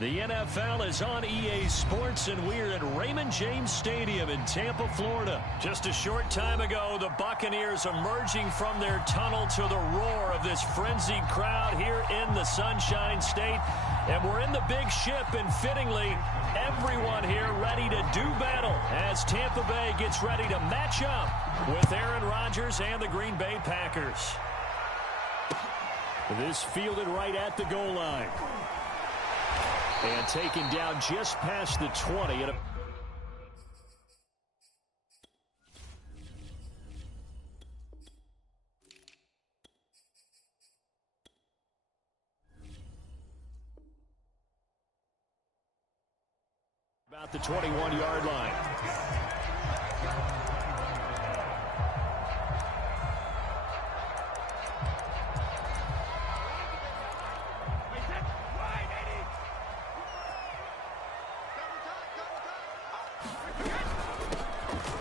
The NFL is on EA Sports, and we're at Raymond James Stadium in Tampa, Florida. Just a short time ago, the Buccaneers emerging from their tunnel to the roar of this frenzied crowd here in the Sunshine State. And we're in the big ship, and fittingly, everyone here ready to do battle as Tampa Bay gets ready to match up with Aaron Rodgers and the Green Bay Packers. This fielded right at the goal line. And taken down just past the 20. About the 21-yard line.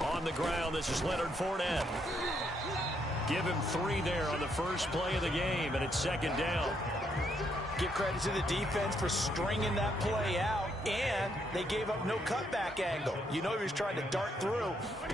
On the ground, this is Leonard Fournette. Give him 3 there on the first play of the game, and it's second down. Give credit to the defense for stringing that play out, and they gave up no cutback angle. You know he was trying to dart through.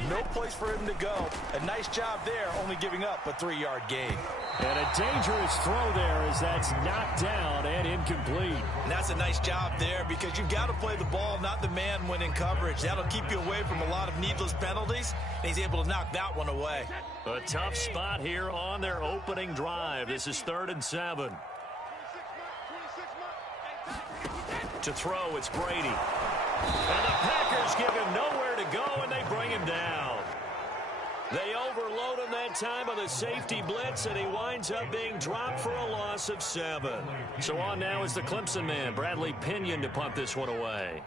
No place for him to go. A nice job there, only giving up a 3-yard gain. And a dangerous throw there as that's knocked down and incomplete. And that's a nice job there because you've got to play the ball, not the man when in coverage. That'll keep you away from a lot of needless penalties, and he's able to knock that one away. A tough spot here on their opening drive. This is 3rd and 7. To throw, it's Brady. And the Packers give him nowhere to go, and they bring him down. They overload him that time on the safety blitz, and he winds up being dropped for a loss of 7. So on now is the Clemson man, Bradley Pinion, to punt this one away.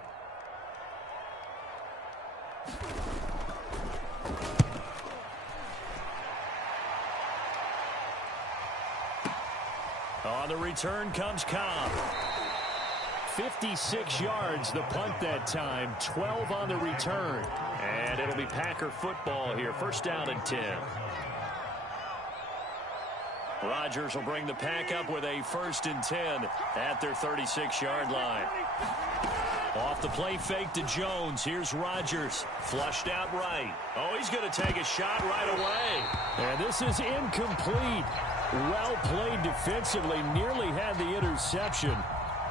On the return comes Cobb. 56 yards the punt that time, 12 on the return. And it'll be Packer football here, 1st down and 10. Rodgers will bring the Pack up with a 1st and 10 at their 36-yard line. Off the play fake to Jones. Here's Rodgers. Flushed out right. Oh, he's going to take a shot right away. And this is incomplete. Well played defensively. Nearly had the interception.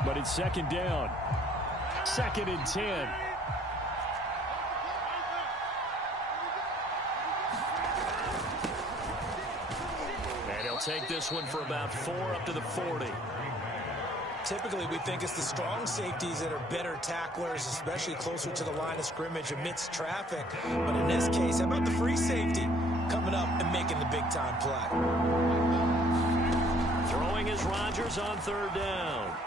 But it's 2nd down. 2nd and 10. And he'll take this one for about 4 up to the 40. Typically, we think it's the strong safeties that are better tacklers, especially closer to the line of scrimmage amidst traffic. But in this case, how about the free safety coming up and making the big-time play? Throwing is Rodgers on 3rd down.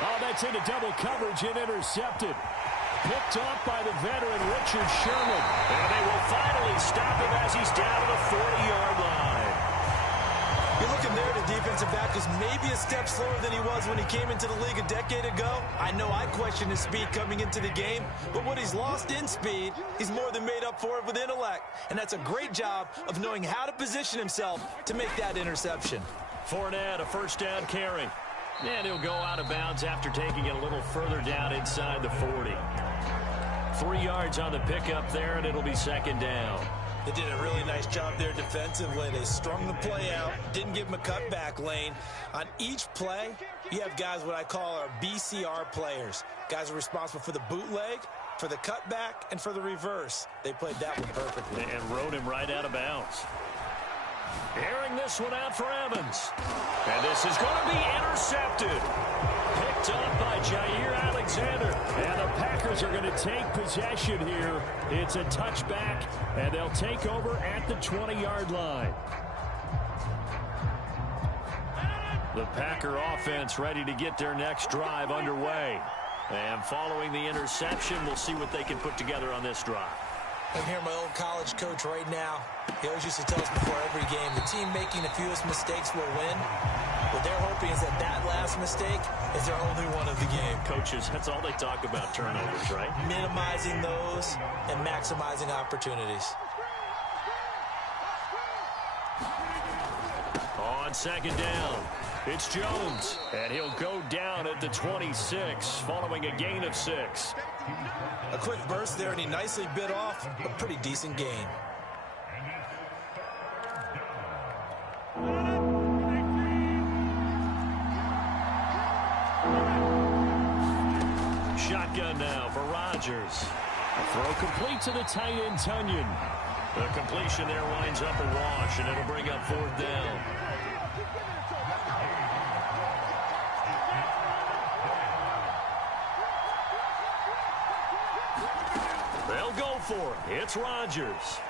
Oh, that's into double coverage and intercepted. Picked off by the veteran Richard Sherman. And they will finally stop him as he's down to the 40-yard line. You're looking there, the defensive back is maybe a step slower than he was when he came into the league a decade ago. I know I questioned his speed coming into the game, but what he's lost in speed, he's more than made up for it with intellect. And that's a great job of knowing how to position himself to make that interception. Fournette, a 1st down carry. And he'll go out of bounds after taking it a little further down inside the 40. 3 yards on the pickup there, and it'll be 2nd down. They did a really nice job there defensively. They strung the play out, didn't give him a cutback lane. On each play, you have guys what I call our BCR players. Guys are responsible for the bootleg, for the cutback, and for the reverse. They played that one perfectly. And rode him right out of bounds. Airing this one out for Evans. And this is going to be intercepted. Picked up by Jair Alexander. And the Packers are going to take possession here. It's a touchback, and they'll take over at the 20-yard line. The Packer offense ready to get their next drive underway. And following the interception, we'll see what they can put together on this drive. I'm hearing my old college coach right now. He always used to tell us before every game, the team making the fewest mistakes will win. What they're hoping is that that last mistake is their only one of the game. Coaches, that's all they talk about, turnovers, right? Minimizing those and maximizing opportunities. On 2nd down, It's Jones, and he'll go down at the 26 following a gain of 6. A quick burst there, and he nicely bit off a pretty decent gain. Shotgun now for Rodgers. A throw complete to the tight end, Tunyon. The completion there winds up a wash, and it'll bring up 4th down. They'll go for it. It's Rodgers.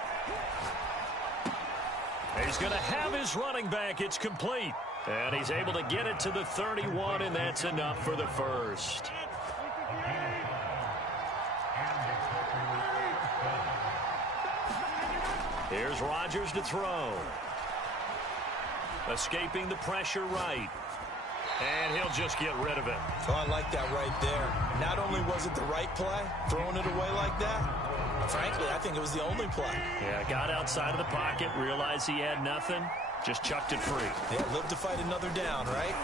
He's going to have his running back. It's complete. And he's able to get it to the 31, and that's enough for the first. Here's Rodgers to throw. Escaping the pressure right. And he'll just get rid of it. Oh, I like that right there. Not only was it the right play, throwing it away like that, frankly, I think it was the only play. Yeah, got outside of the pocket, realized he had nothing, just chucked it free. Yeah, live to fight another down, right?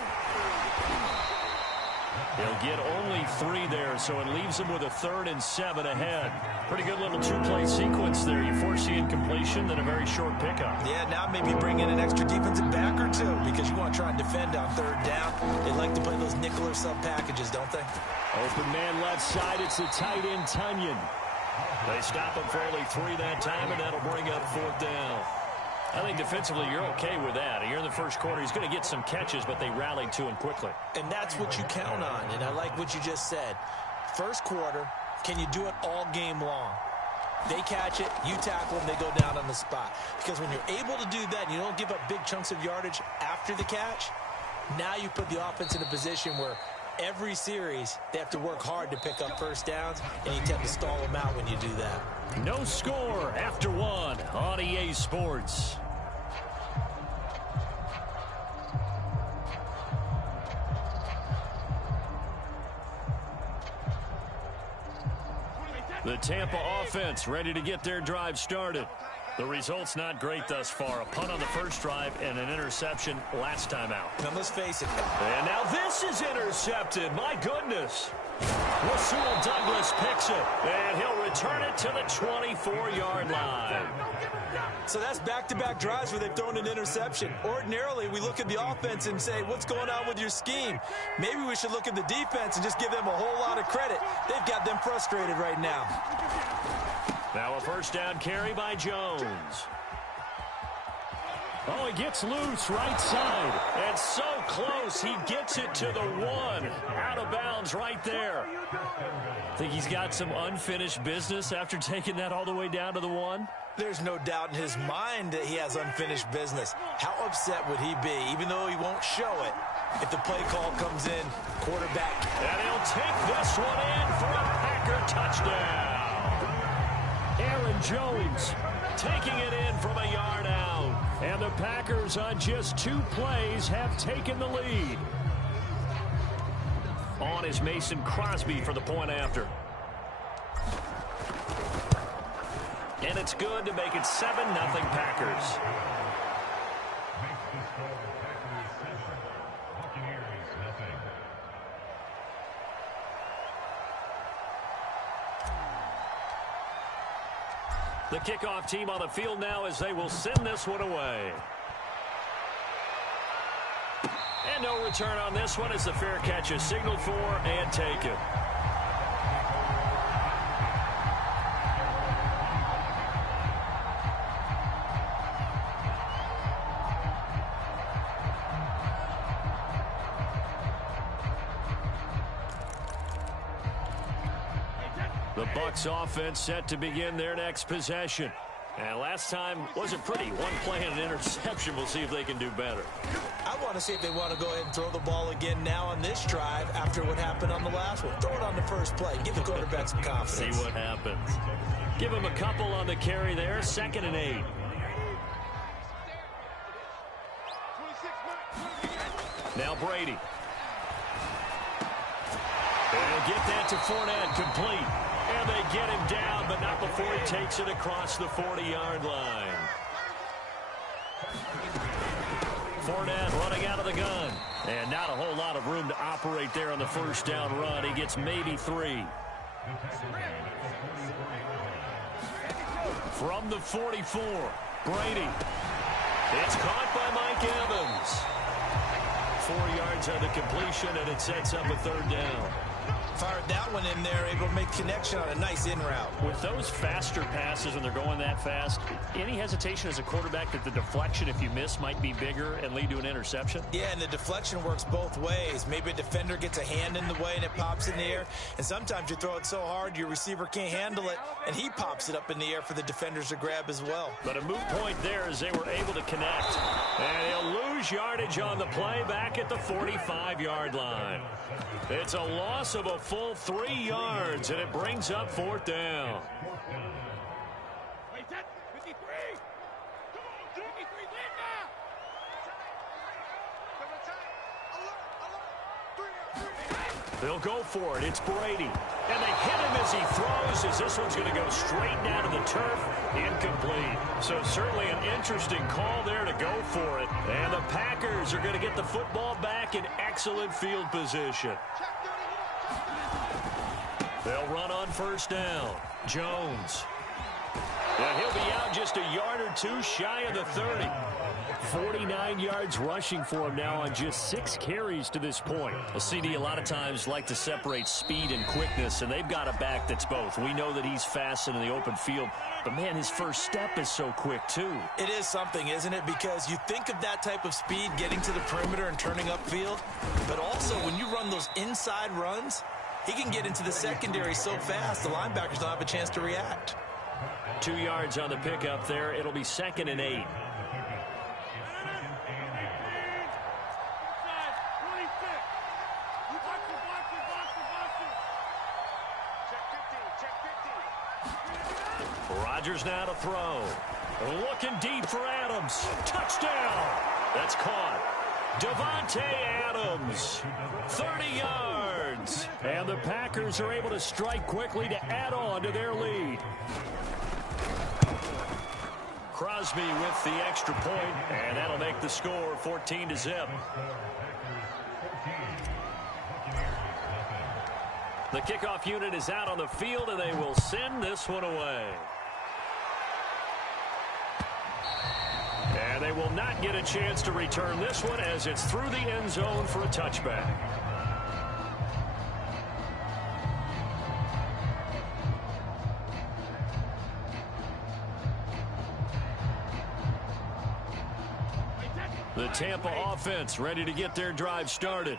They'll get only 3 there, so it leaves them with a 3rd and 7 ahead. Pretty good little 2-play sequence there. You force the incompletion, then a very short pickup. Yeah, now maybe bring in an extra defensive back or 2 because you want to try and defend on 3rd down. They like to play those nickel or sub packages, don't they? Open man left side. It's the tight end, Tunyon. They stop him for only 3 that time, and that'll bring up 4th down. I think defensively you're okay with that. Here in the first quarter, he's going to get some catches, but they rallied to him quickly. And that's what you count on, and I like what you just said. First quarter, can you do it all game long? They catch it, you tackle them, they go down on the spot. Because when you're able to do that and you don't give up big chunks of yardage after the catch, now you put the offense in a position where every series they have to work hard to pick up first downs, and you tend to stall them out when you do that. No score after 1 on EA Sports. The Tampa offense ready to get their drive started. The result's not great thus far. A punt on the first drive and an interception last time out. Now let's face it. And now this is intercepted. My goodness. Rasul Douglas picks it, and he'll return it to the 24-yard line. So that's back-to-back drives where they've thrown an interception. Ordinarily, we look at the offense and say, what's going on with your scheme? Maybe we should look at the defense and just give them a whole lot of credit. They've got them frustrated right now. Now a first down carry by Jones. Oh, he gets loose right side. And so close, he gets it to the 1. Out of bounds right there. Think he's got some unfinished business after taking that all the way down to the 1? There's no doubt in his mind that he has unfinished business. How upset would he be, even though he won't show it, if the play call comes in, quarterback? And he'll take this one in for a Packer touchdown. Aaron Jones taking it in from a yard out. And the Packers on just 2 plays have taken the lead. On is Mason Crosby for the point after. And it's good to make it 7-0 Packers. The kickoff team on the field now as they will send this one away. And no return on this one as the fair catch is signaled for and taken. The Bucs offense set to begin their next possession. And last time wasn't pretty. 1 play and an interception. We'll see if they can do better. I want to see if they want to go ahead and throw the ball again now on this drive after what happened on the last one. Throw it on the first play. Give the quarterback some confidence. See what happens. Give him a couple on the carry there. 2nd and 8. Now Brady. They'll get that to Fournette, complete. And they get him down, but not before he takes it across the 40-yard line. Fournette running out of the gun. And not a whole lot of room to operate there on the first down run. He gets maybe 3. From the 44, Brady. It's caught by Mike Evans. 4 yards on the completion, and it sets up a 3rd down. Fired that one in there, able to make connection on a nice in route. With those faster passes and they're going that fast, any hesitation as a quarterback that the deflection, if you miss, might be bigger and lead to an interception? Yeah, and the deflection works both ways. Maybe a defender gets a hand in the way and it pops in the air. And sometimes you throw it so hard your receiver can't handle it, and he pops it up in the air for the defenders to grab as well. But a moot point there as they were able to connect. And he'll lose yardage on the play back at the 45-yard line. It's a loss of a full 3 yards, and it brings up 4th down. They'll go for it. It's Brady. And they hit him as he throws, as this one's going to go straight down to the turf. Incomplete. So certainly an interesting call there to go for it. And the Packers are going to get the football back in excellent field position. They'll run on first down. Jones. And he'll be out just a yard or 2 shy of the 30. 49 yards rushing for him now on just 6 carries to this point. A CD a lot of times like to separate speed and quickness, and they've got a back that's both. We know that he's fast in the open field, but man, his first step is so quick too. It is something, isn't it? Because you think of that type of speed getting to the perimeter and turning upfield, but also when you run those inside runs, he can get into the secondary so fast the linebackers don't have a chance to react. 2 yards on the pickup there. It'll be 2nd and 8. Rodgers now to throw. Looking deep for Adams. Touchdown. That's caught. Devontae Adams. 30 yards. And the Packers are able to strike quickly to add on to their lead. Crosby with the extra point, and that'll make the score 14-0. The kickoff unit is out on the field, and they will send this one away. And they will not get a chance to return this one as it's through the end zone for a touchback. The Tampa offense ready to get their drive started.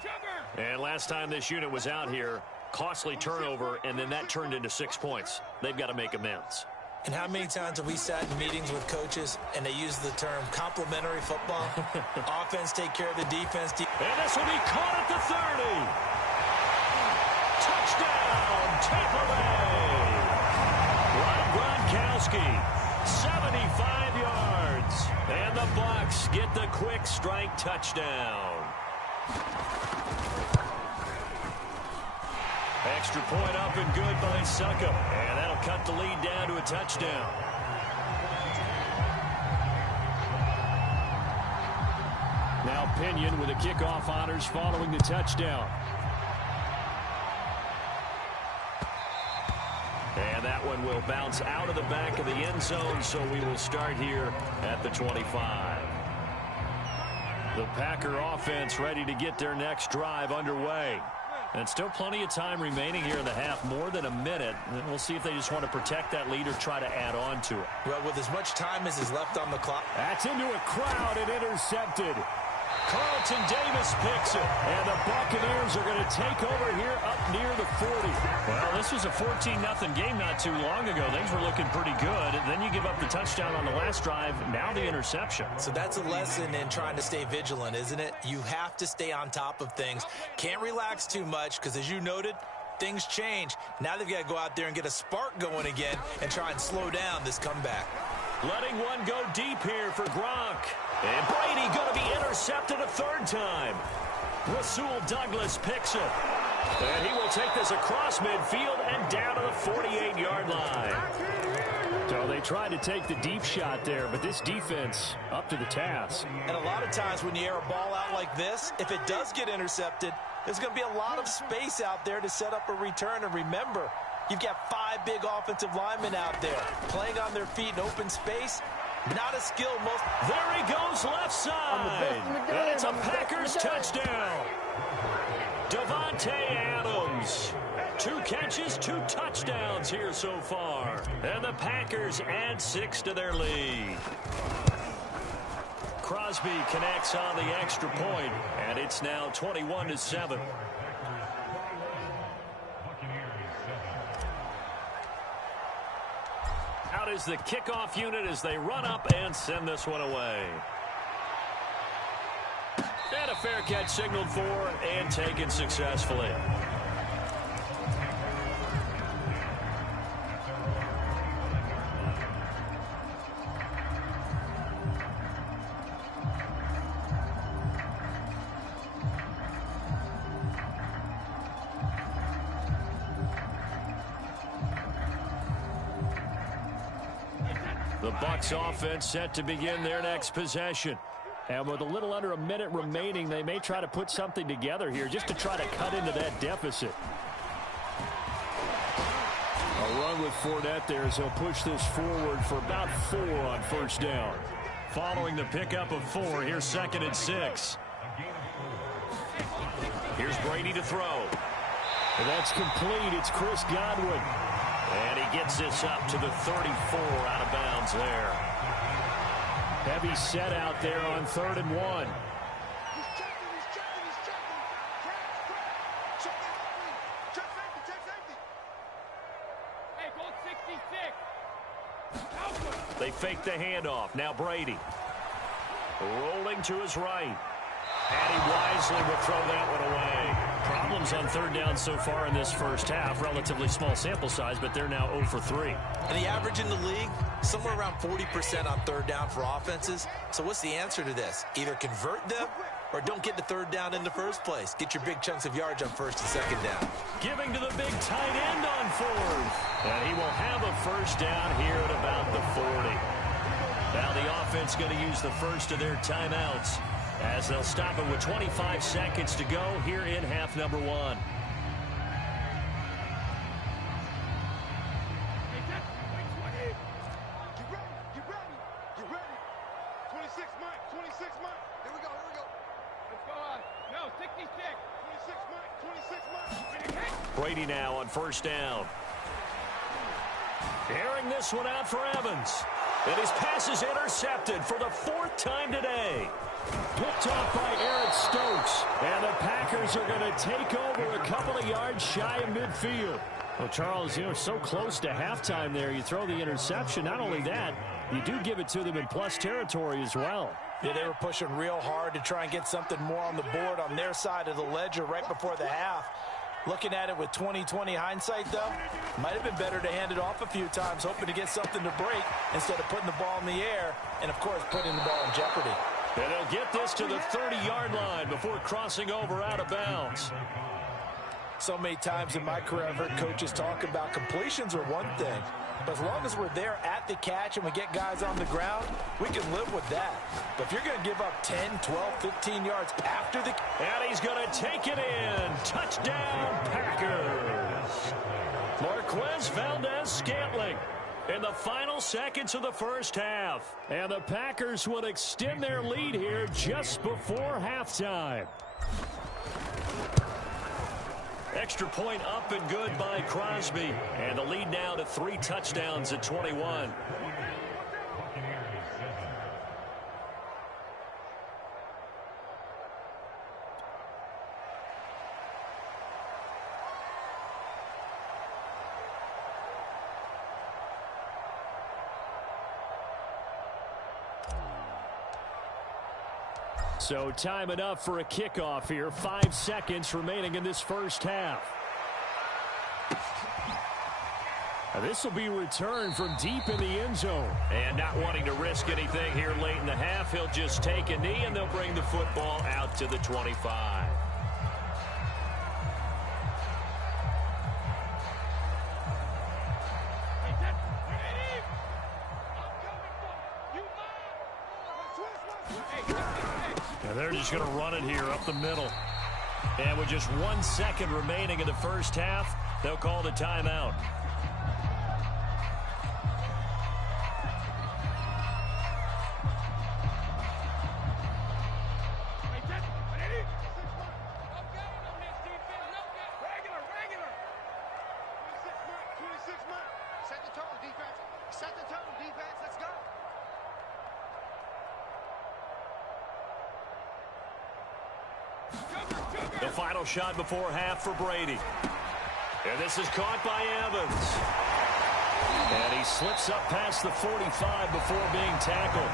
And last time this unit was out here, costly turnover, and then that turned into 6 points. They've got to make amends. And how many times have we sat in meetings with coaches and they use the term complementary football? Offense take care of the defense. And this will be caught at the 30. Touchdown, Tampa Bay. Rob Gronkowski, 75 yards. And the Bucs get the quick strike touchdown. Extra point up and good by Succop. And that'll cut the lead down to a touchdown. Now Pinion with the kickoff honors following the touchdown. And that one will bounce out of the back of the end zone, so we will start here at the 25. The Packer offense ready to get their next drive underway. And still plenty of time remaining here in the half, more than a minute. And we'll see if they just want to protect that lead or try to add on to it. Well, with as much time as is left on the clock. That's into a crowd and intercepted. Carlton Davis picks it. And the Buccaneers are going to take over here up near the 40. Well, this was a 14-0 game not too long ago. Things were looking pretty good. And then you give up the touchdown on the last drive. Now the interception. So that's a lesson in trying to stay vigilant, isn't it? You have to stay on top of things. Can't relax too much because, as you noted, things change. Now they've got to go out there and get a spark going again and try and slow down this comeback. Letting one go deep here for Gronk. And Brady going to be intercepted a 3rd time. Rasul Douglas picks it. And he will take this across midfield and down to the 48-yard line. So they tried to take the deep shot there, but this defense up to the task. And a lot of times when you air a ball out like this, if it does get intercepted, there's going to be a lot of space out there to set up a return. And remember, you've got 5 big offensive linemen out there playing on their feet in open space. Not a skill most. There he goes left side. And it's a Packers touchdown. Davante Adams. 2 catches, 2 touchdowns here so far. And the Packers add 6 to their lead. Crosby connects on the extra point, and it's now 21-7. Out is the kickoff unit as they run up and send this one away. And a fair catch signaled for and taken successfully. The Bucs offense set to begin their next possession. And with a little under a minute remaining, they may try to put something together here just to try to cut into that deficit. A run with Fournette there as he'll push this forward for about 4 on first down. Following the pickup of 4, here's 2nd and 6. Here's Brady to throw. And that's complete. It's Chris Godwin. And he gets this up to the 34 out of bounds there. Heavy set out there on 3rd and 1. They fake the handoff. Now Brady. Rolling to his right. And he wisely will throw that one away. Problems on 3rd down so far in this first half. Relatively small sample size, but they're now 0 for 3. And the average in the league, somewhere around 40% on 3rd down for offenses. So what's the answer to this? Either convert them or don't get to 3rd down in the first place. Get your big chunks of yards on 1st and 2nd down. Giving to the big tight end on 4th. And he will have a first down here at about the 40. Now the offense going to use the first of their timeouts, as they'll stop it with 25 seconds to go here in half number 1. Brady now on first down. Airing this one out for Evans. And his pass is intercepted for the 4th time today. Picked off by Eric Stokes. And the Packers are going to take over a couple of yards shy of midfield. Well, Charles, so close to halftime there. You throw the interception. Not only that, you do give it to them in plus territory as well. Yeah, they were pushing real hard to try and get something more on the board on their side of the ledger right before the half. Looking at it with 20/20 hindsight, though, might have been better to hand it off a few times, hoping to get something to break instead of putting the ball in the air and, of course, putting the ball in jeopardy. And they'll get this to the 30-yard line before crossing over out of bounds. So many times in my career, I've heard coaches talk about completions are one thing, but as long as we're there at the catch and we get guys on the ground, we can live with that. But if you're going to give up 10, 12, 15 yards after the... And he's going to take it in. Touchdown, Packers. Marquez Valdez-Scantling in the final seconds of the first half. And the Packers will extend their lead here just before halftime. Extra point up and good by Crosby. And the lead now to 3 touchdowns at 21. So time enough for a kickoff here. 5 seconds remaining in this first half. This will be returned from deep in the end zone. And not wanting to risk anything here late in the half, he'll just take a knee and they'll bring the football out to the 25. And they're just going to run it here up the middle. And with just 1 second remaining in the first half, they'll call the timeout. The final shot before half for Brady. And this is caught by Evans. And he slips up past the 45 before being tackled.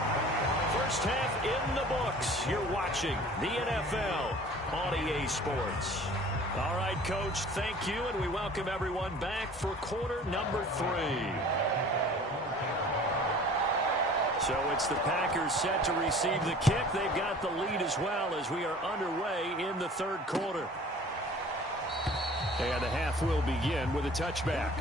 First half in the books. You're watching the NFL on EA Sports. All right, Coach, thank you, and we welcome everyone back for quarter number 3. So it's the Packers set to receive the kick. They've got the lead as well as we are underway in the third quarter. And the half will begin with a touchback.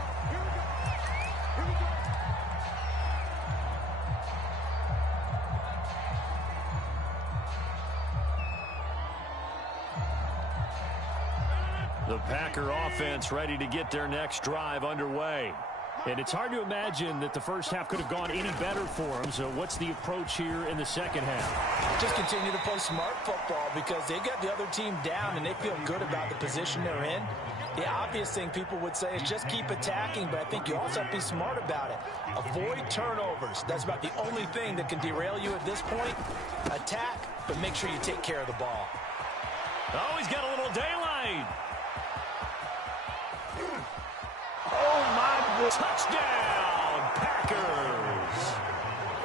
The Packer offense ready to get their next drive underway. And it's hard to imagine that the first half could have gone any better for them. So what's the approach here in the second half? Just continue to play smart football because they got the other team down and they feel good about the position they're in. The obvious thing people would say is just keep attacking, but I think you also have to be smart about it. Avoid turnovers. That's about the only thing that can derail you at this point. Attack, but make sure you take care of the ball. Oh, he's got a little daylight. Oh, my goodness. Touchdown, Packers.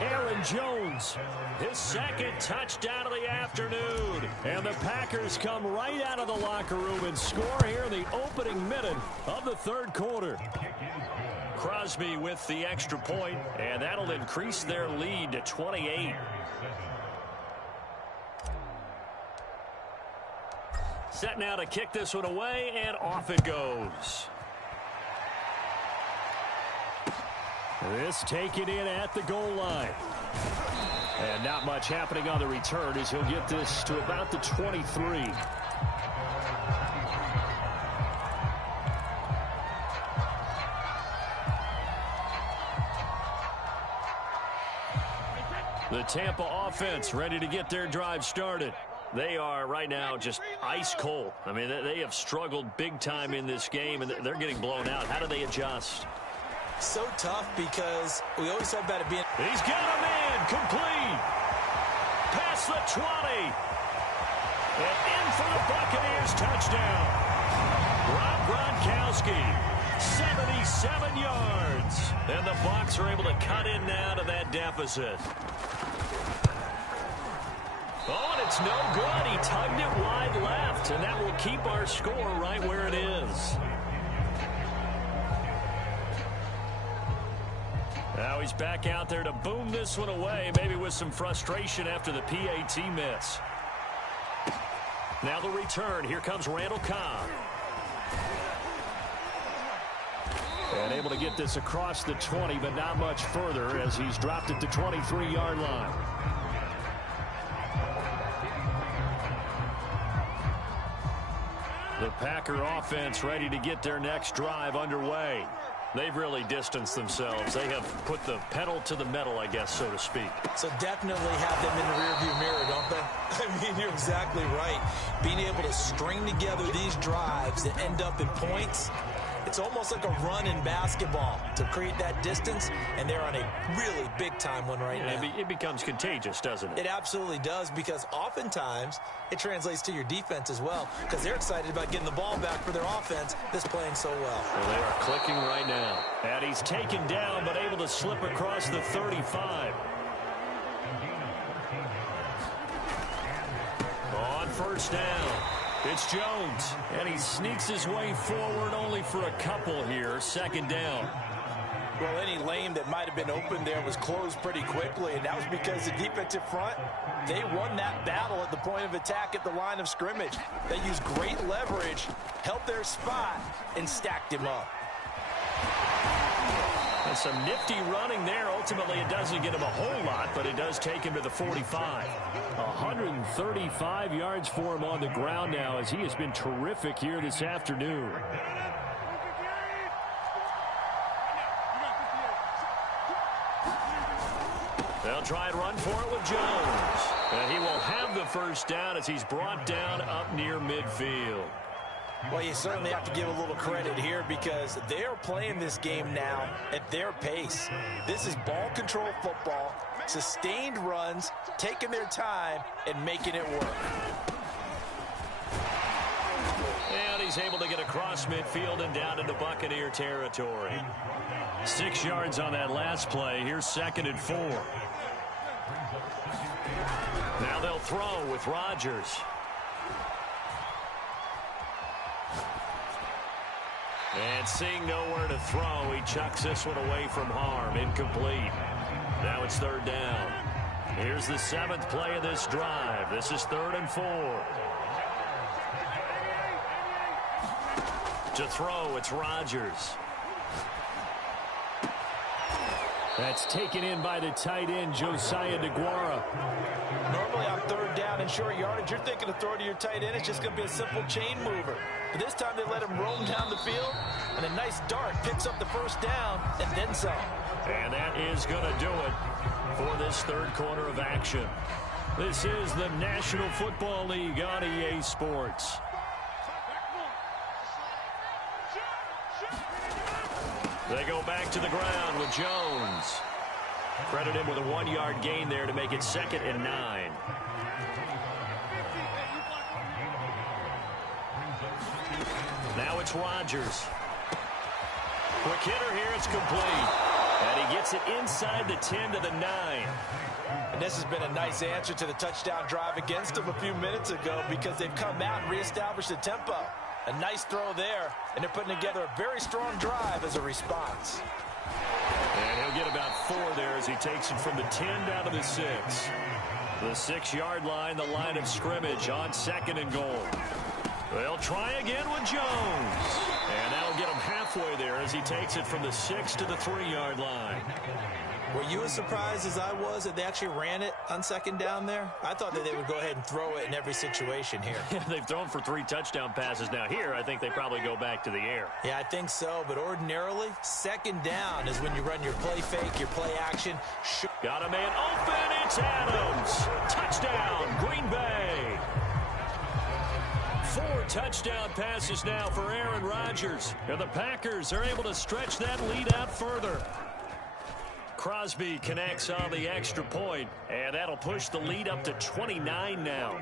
Aaron Jones, his second touchdown of the afternoon. And the Packers come right out of the locker room and score here in the opening minute of the third quarter. Crosby with the extra point, and that'll increase their lead to 28. Set now to kick this one away, and off it goes. This taken in at the goal line. And not much happening on the return as he'll get this to about the 23. The Tampa offense ready to get their drive started. They are right now just ice cold. I mean, they have struggled big time in this game, and they're getting blown out. How do they adjust? So tough because we always talk about it being... He's got a man complete. Past the 20. And in for the Buccaneers touchdown. Rob Gronkowski, 77 yards. And the Bucs are able to cut in now to that deficit. Oh, and it's no good. He tugged it wide left, and that will keep our score right where it is. Now he's back out there to boom this one away, maybe with some frustration after the PAT miss. Now the return. Here comes Randall Cobb. And able to get this across the 20, but not much further as he's dropped at the 23-yard line. The Packer offense ready to get their next drive underway. They've really distanced themselves. They have put the pedal to the metal, I guess, so to speak. So definitely have them in the rearview mirror, don't they? I mean, you're exactly right. Being able to string together these drives that end up in points, it's almost like a run in basketball to create that distance, and they're on a really big-time one right now. It becomes contagious, doesn't it? It absolutely does, because oftentimes it translates to your defense as well, because they're excited about getting the ball back for their offense that's playing so well. Well, they are clicking right now. And he's taken down, but able to slip across the 35. On first down, it's Jones. And he sneaks his way forward only for a couple here. Second down. Well, any lane that might have been open there was closed pretty quickly, and that was because the defensive front, they won that battle at the point of attack at the line of scrimmage. They used great leverage, held their spot, and stacked him up. And some nifty running there. Ultimately, it doesn't get him a whole lot, but it does take him to the 45. 135 yards for him on the ground now, as he has been terrific here this afternoon. They'll try and run for it with Jones. And he will have the first down as he's brought down up near midfield. Well, you certainly have to give a little credit here because they're playing this game now at their pace. This is ball control football, sustained runs, taking their time, and making it work. And he's able to get across midfield and down into Buccaneer territory. 6 yards on that last play. Here's 2nd and 4. Now they'll throw with Rodgers. And seeing nowhere to throw, he chucks this one away from harm. Incomplete. Now it's 3rd down. Here's the 7th play of this drive. This is 3rd and 4. To throw, it's Rodgers. That's taken in by the tight end, Josiah DeGuara. Normally on 3rd down and short yardage, you're thinking of throwing to your tight end. It's just going to be a simple chain mover. But this time they let him roam down the field, and a nice dart picks up the 1st down and then some. And that is going to do it for this 3rd quarter of action. This is the National Football League on EA Sports. They go back to the ground with Jones. Credit him with a 1-yard gain there to make it 2nd and 9. Now it's Rodgers. Quick hitter here, it's complete. And he gets it inside the 10 to the 9. And this has been a nice answer to the touchdown drive against them a few minutes ago because they've come out and reestablished the tempo. A nice throw there, and they're putting together a very strong drive as a response. And he'll get about 4 there as he takes it from the 10 down to the 6. The 6-yard line, the line of scrimmage on 2nd and goal. They'll try again with Jones. And that'll get him halfway there as he takes it from the 6 to the 3-yard line. Were you as surprised as I was that they actually ran it on 2nd down there? I thought that they would go ahead and throw it in every situation here. They've thrown for 3 touchdown passes. Now here, I think they probably go back to the air. Yeah, I think so. But ordinarily, 2nd down is when you run your play fake, your play action. Got a man open. It's Adams. Touchdown, Green Bay. 4 touchdown passes now for Aaron Rodgers. And the Packers are able to stretch that lead out further. Crosby connects on the extra point, and that'll push the lead up to 29 now.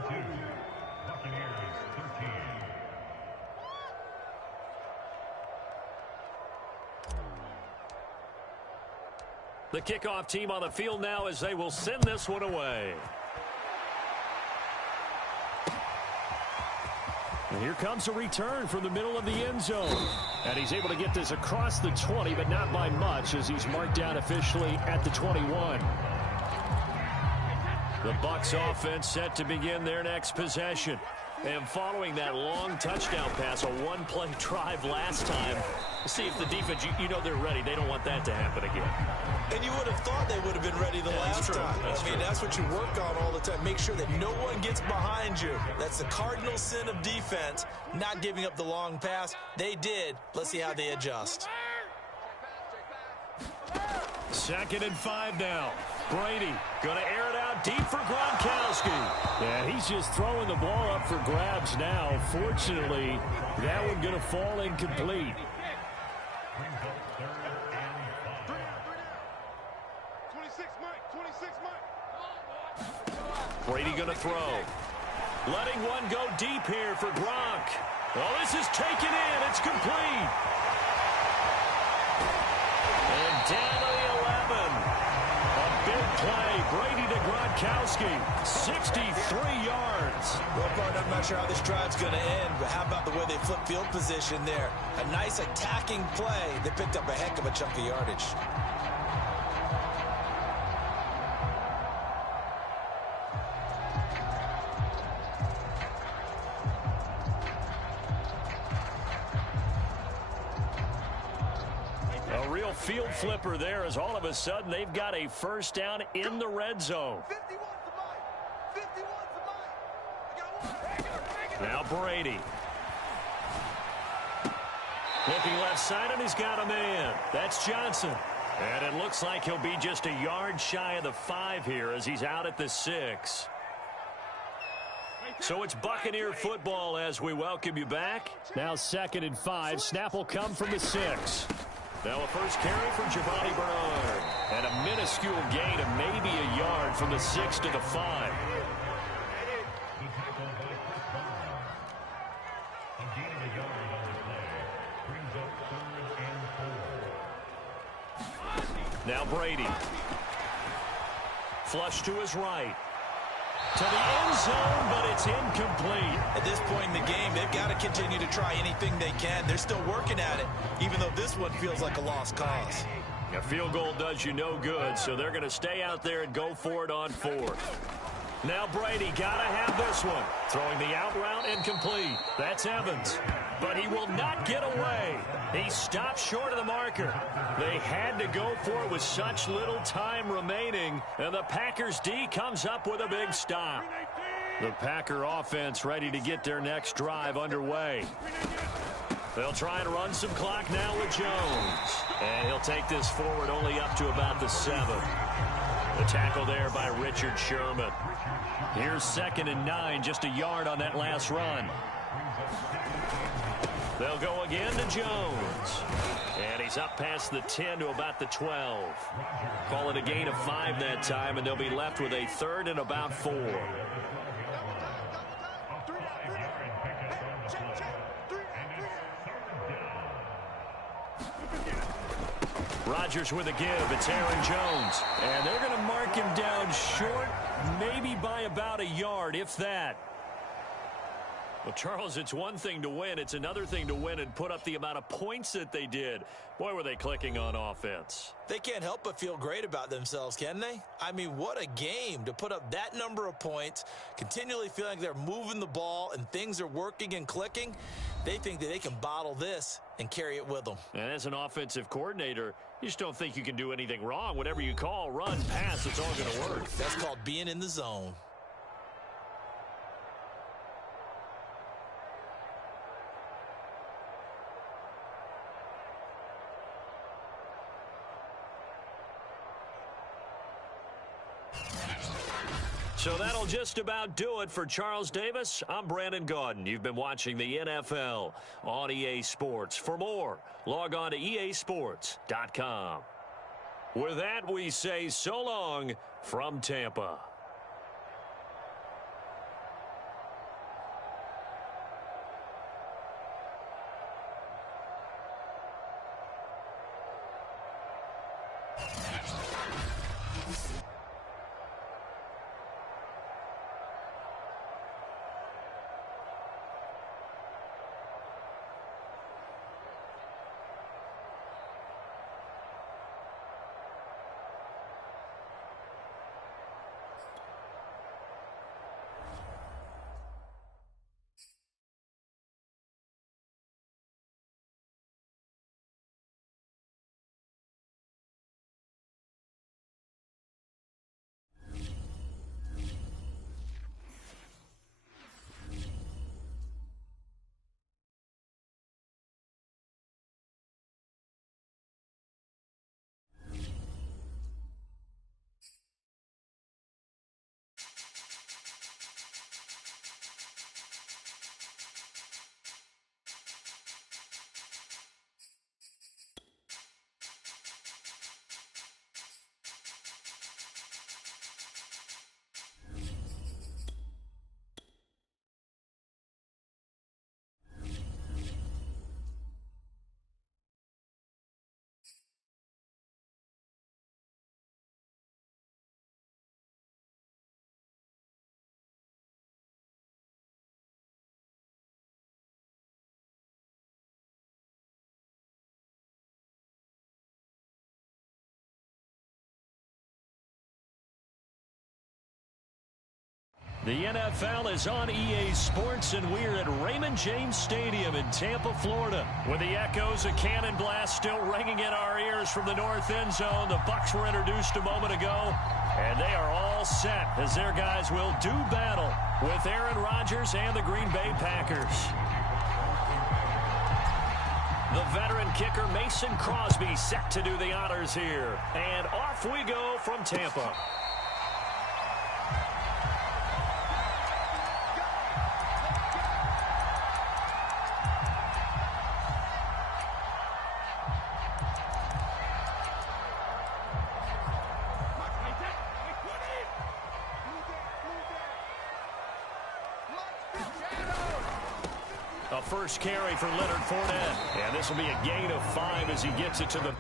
The kickoff team on the field now as they will send this one away. And here comes a return from the middle of the end zone. And he's able to get this across the 20, but not by much as he's marked down officially at the 21. The Bucs offense set to begin their next possession. And following that long touchdown pass, a 1-play drive last time, see if the defense, you know they're ready. They don't want that to happen again. And you would have thought they would have been ready the last time. I mean, that's what you work on all the time. Make sure that no one gets behind you. That's the cardinal sin of defense, not giving up the long pass. They did. Let's see how they adjust. 2nd and 5 now. Brady going to air it out deep for Gronkowski. Yeah, he's just throwing the ball up for grabs now. Fortunately, that one going to fall incomplete. Brady going to throw. Letting one go deep here for Gronk. Oh, this is taken in. It's complete. And down to the 11. A big play. Brady to Gronkowski. 63 yards. Well, Bart, I'm not sure how this drive's going to end, but how about the way they flip field position there? A nice attacking play. They picked up a heck of a chunk of yardage. real field flipper there as all of a sudden they've got a first down in the red zone. Now Brady. Looking left side, and he's got a man. That's Johnson. And it looks like he'll be just a yard shy of the 5 here as he's out at the 6. So it's Buccaneer football as we welcome you back. Now 2nd and 5. Snap will come from the 6. Now a first carry from Giovanni Bernard. And a minuscule gain of maybe a yard from the 6 to the 5. Now Brady. Flush to his right. To the end zone, but it's incomplete. At this point in the game, they've got to continue to try anything they can. They're still working at it, even though this one feels like a lost cause. A field goal does you no good, so they're going to stay out there and go for it on 4th. Now Brady got to have this one. Throwing the out route incomplete. That's Evans. But he will not get away. He stopped short of the marker. They had to go for it with such little time remaining. And the Packers D comes up with a big stop. The Packer offense ready to get their next drive underway. They'll try and run some clock now with Jones. And he'll take this forward only up to about the 7. The tackle there by Richard Sherman. Here's 2nd and 9, just a yard on that last run. They'll go again to Jones. And he's up past the 10 to about the 12. Call it a gain of 5 that time, and they'll be left with a 3rd and about 4. Rodgers with a give. It's Aaron Jones. And they're going to mark him down short, maybe by about a yard, if that. Well, Charles, it's one thing to win. It's another thing to win and put up the amount of points that they did. Boy, were they clicking on offense. They can't help but feel great about themselves, can they? I mean, what a game to put up that number of points, continually feeling like they're moving the ball and things are working and clicking. They think that they can bottle this and carry it with them. And as an offensive coordinator, you just don't think you can do anything wrong. Whatever you call, run, pass, it's all going to work. That's called being in the zone. So that'll just about do it for Charles Davis. I'm Brandon Gaudin. You've been watching the NFL on EA Sports. For more, log on to easports.com. With that, we say so long from Tampa. The NFL is on EA Sports, and we're at Raymond James Stadium in Tampa, Florida. With the echoes of cannon blast still ringing in our ears from the north end zone, the Bucs were introduced a moment ago, and they are all set as their guys will do battle with Aaron Rodgers and the Green Bay Packers. The veteran kicker Mason Crosby set to do the honors here. And off we go from Tampa. A first carry for Leonard Fournette. And this will be a gain of 5 as he gets it to the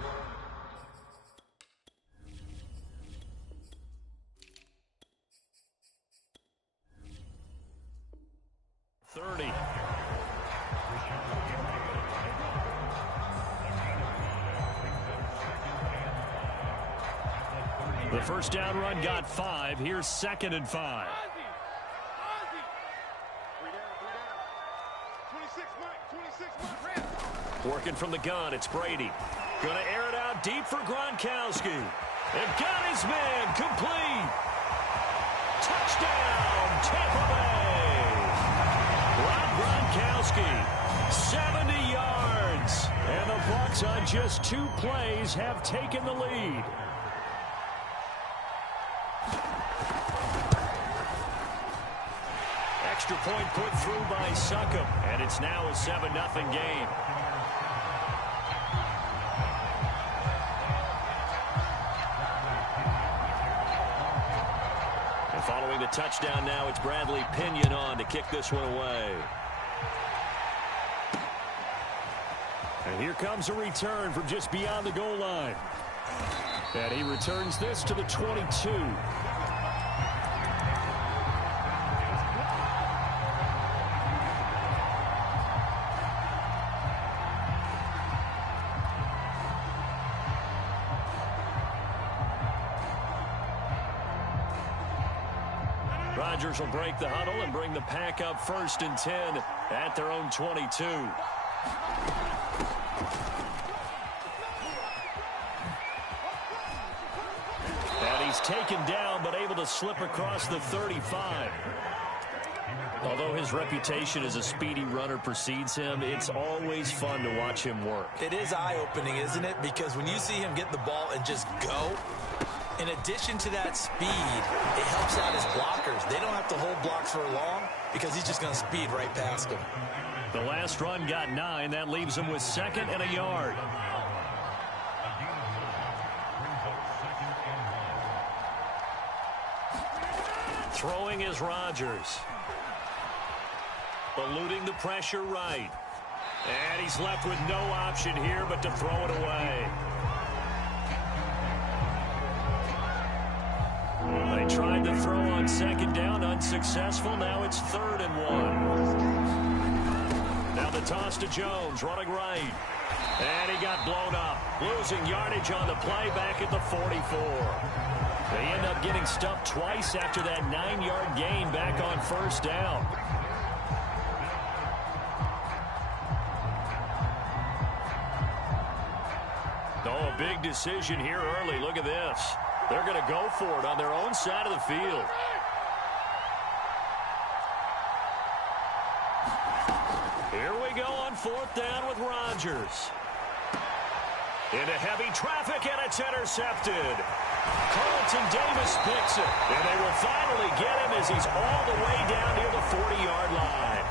30. The first down run got 5. Here's 2nd and 5. Working from the gun, it's Brady. Going to air it out deep for Gronkowski. And got his man complete. Touchdown, Tampa Bay. Rob Gronkowski, 70 yards. And the Bucs on just 2 plays have taken the lead. Extra point put through by Succop, and it's now a 7-0 game. And following the touchdown now, it's Bradley Pinion on to kick this one away. And here comes a return from just beyond the goal line. And he returns this to the 22. Rodgers will break the huddle and bring the pack up 1st and 10 at their own 22. And he's taken down but able to slip across the 35. Although his reputation as a speedy runner precedes him, it's always fun to watch him work. It is eye-opening, isn't it? Because when you see him get the ball and just go, in addition to that speed, it helps out his blockers. They don't have to hold blocks for long because he's just going to speed right past them. The last run got 9. That leaves him with 2nd and a yard. Throwing is Rodgers. Eluding the pressure right. And he's left with no option here but to throw it away. They tried to throw on 2nd down, unsuccessful. Now it's 3rd and 1. Now the toss to Jones, running right. And he got blown up, losing yardage on the play back at the 44. They end up getting stuffed twice after that 9-yard gain back on 1st down. Oh, a big decision here early. Look at this. They're going to go for it on their own side of the field. Here we go on 4th down with Rodgers. Into heavy traffic, and it's intercepted. Carlton Davis picks it, and they will finally get him as he's all the way down near the 40-yard line.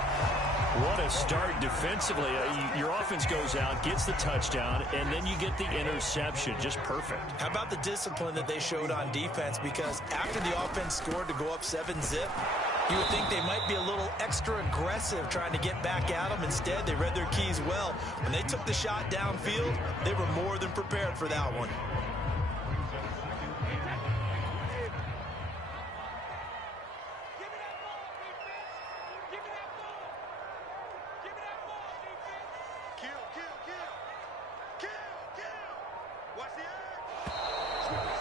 What a start defensively. Your offense goes out, gets the touchdown, and then you get the interception. Just perfect. How about the discipline that they showed on defense? Because after the offense scored to go up 7-zip, you would think they might be a little extra aggressive trying to get back at them. Instead, they read their keys well. When they took the shot downfield, they were more than prepared for that one.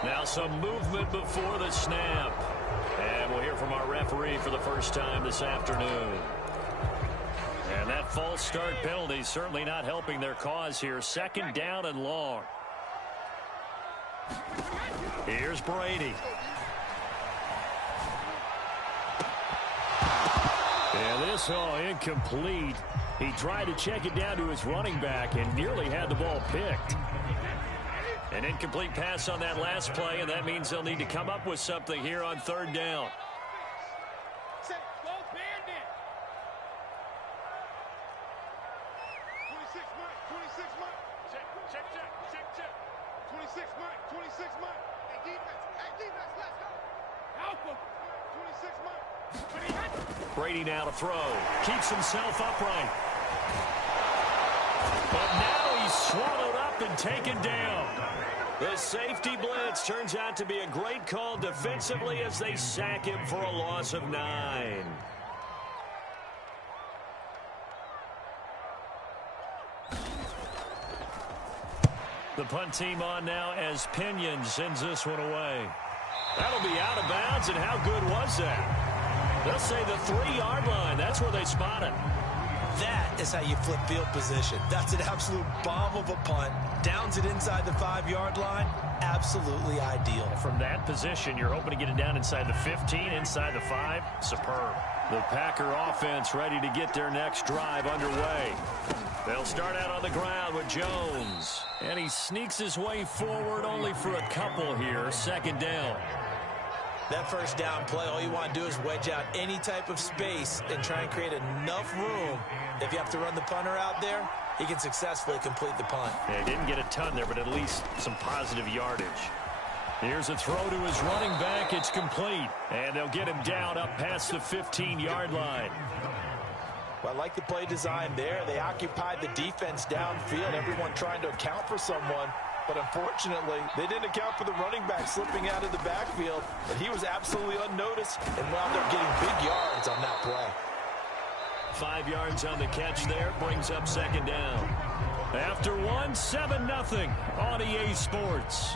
Now some movement before the snap. And we'll hear from our referee for the first time this afternoon. And that false start penalty certainly not helping their cause here. Second down and long. Here's Brady. And this incomplete. He tried to check it down to his running back and nearly had the ball picked. An incomplete pass on that last play, and that means they'll need to come up with something here on third down. Brady now to throw. Keeps himself upright. But now he's swallowed up and taken down. The safety blitz turns out to be a great call defensively as they sack him for a loss of 9. The punt team on now as Pinion sends this one away. That'll be out of bounds, and how good was that? They'll say the 3-yard line. That's where they spot it. That is how you flip field position. That's an absolute bomb of a punt. Downs it inside the 5-yard line. Absolutely ideal. From that position, you're hoping to get it down inside the 15, inside the 5. Superb. The Packer offense ready to get their next drive underway. They'll start out on the ground with Jones. And he sneaks his way forward only for a couple here. Second down. That first down play, all you want to do is wedge out any type of space and try and create enough room. If you have to run the punter out there, he can successfully complete the punt. Yeah, he didn't get a ton there, but at least some positive yardage. Here's a throw to his running back. It's complete. And they'll get him down up past the 15-yard line. Well, I like the play design there. They occupied the defense downfield, everyone trying to account for someone. But unfortunately, they didn't account for the running back slipping out of the backfield. But he was absolutely unnoticed and wound up getting big yards on that play. 5 yards on the catch there. Brings up second down. After one, 7-0 on EA Sports.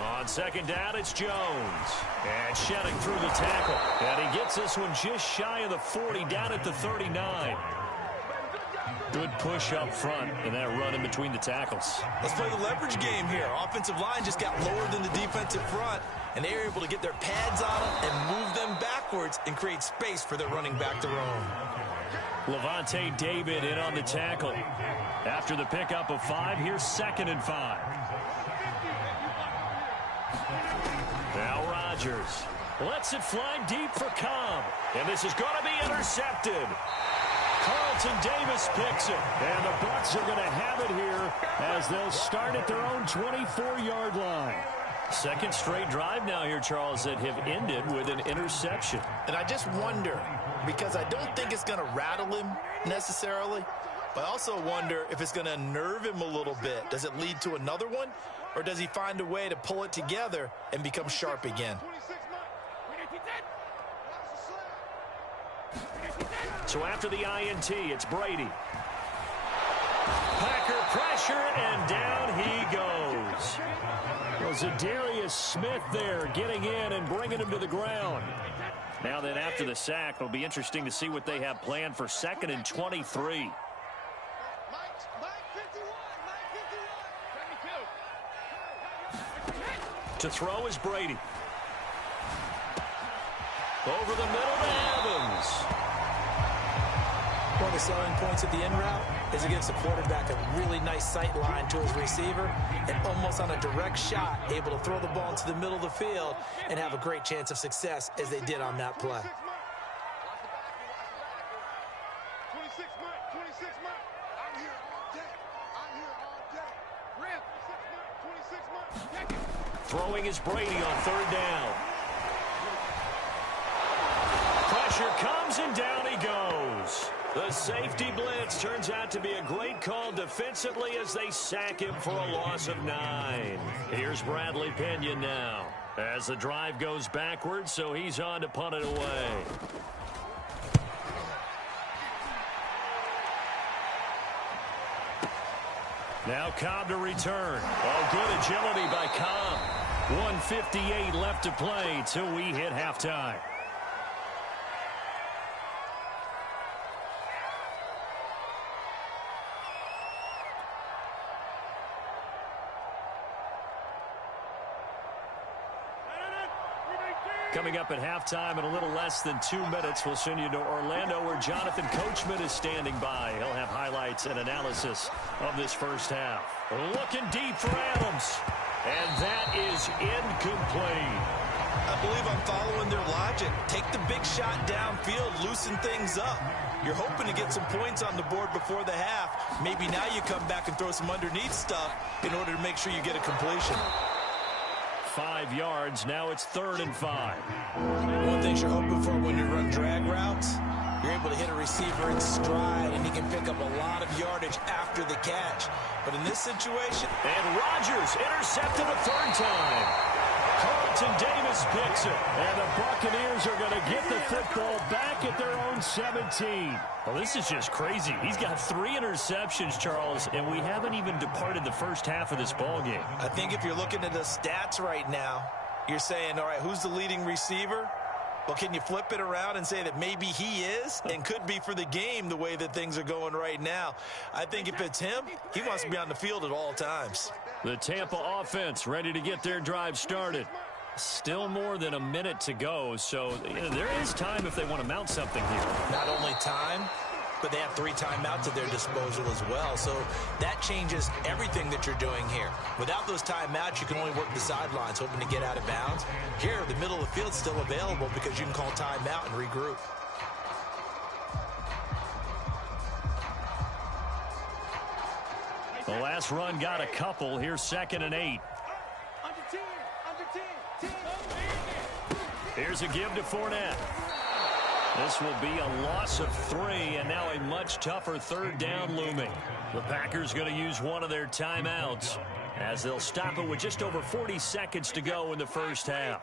On second down, it's Jones. And shedding through the tackle. And he gets this one just shy of the 40, down at the 39. Good push up front, and that run in between the tackles. Let's play the leverage game here. Offensive line just got lower than the defensive front, and they were able to get their pads on them and move them backwards and create space for their running back to roam. Levante David in on the tackle. After the pickup of 5, here's 2nd and 5. Now Rodgers lets it fly deep for Cobb. And this is going to be intercepted. Carlton Davis picks it. And the Bucs are going to have it here as they'll start at their own 24-yard line. Second straight drive now here, Charles, that have ended with an interception. And I just wonder, because I don't think it's going to rattle him necessarily, but I also wonder if it's going to unnerve him a little bit. Does it lead to another one? Or does he find a way to pull it together and become sharp again? So after the INT, it's Brady. Packer pressure, and down he goes. Well, Zadarius Smith there getting in and bringing him to the ground. Now then, after the sack, it'll be interesting to see what they have planned for 2nd and 23. To throw is Brady. Over the middle to Evans. One of the selling points of the in route is it gives the quarterback a really nice sight line to his receiver and almost on a direct shot able to throw the ball into the middle of the field and have a great chance of success as they did on that play. Throwing is Brady on 3rd down. Pressure comes and down he goes. The safety blitz turns out to be a great call defensively as they sack him for a loss of 9. Here's Bradley Pinion now as the drive goes backwards, so he's on to punt it away. Now Cobb to return. Oh, good agility by Cobb. 1:58 left to play till we hit halftime. Coming up at halftime in a little less than 2 minutes, we'll send you to Orlando where Jonathan Coachman is standing by. He'll have highlights and analysis of this first half. Looking deep for Adams. And that is incomplete. I believe I'm following their logic. Take the big shot downfield, loosen things up. You're hoping to get some points on the board before the half. Maybe now you come back and throw some underneath stuff in order to make sure you get a completion. 5 yards. Now it's 3rd and 5. One thing you're hoping for when you run drag routes, you're able to hit a receiver in stride, and he can pick up a lot of yardage after the catch. But in this situation... And Rodgers intercepted a 3rd time. Carlton Davis picks it. And the Buccaneers are going to get the football back at their own 17. Well, this is just crazy. He's got 3 interceptions, Charles, and we haven't even departed the first half of this ball game. I think if you're looking at the stats right now, you're saying, all right, who's the leading receiver? Well, can you flip it around and say that maybe he is and could be for the game the way that things are going right now? I think if it's him, he wants to be on the field at all times. The Tampa offense ready to get their drive started. Still more than a minute to go, so there is time if they want to mount something here. Not only time, but they have 3 timeouts at their disposal as well. So that changes everything that you're doing here. Without those timeouts, you can only work the sidelines, hoping to get out of bounds. Here, the middle of the field's still available because you can call timeout and regroup. The last run got a couple. Here's 2nd and 8. Here's a give to Fournette. This will be a loss of 3, and now a much tougher 3rd down looming. The Packers going to use one of their timeouts as they'll stop it with just over 40 seconds to go in the first half.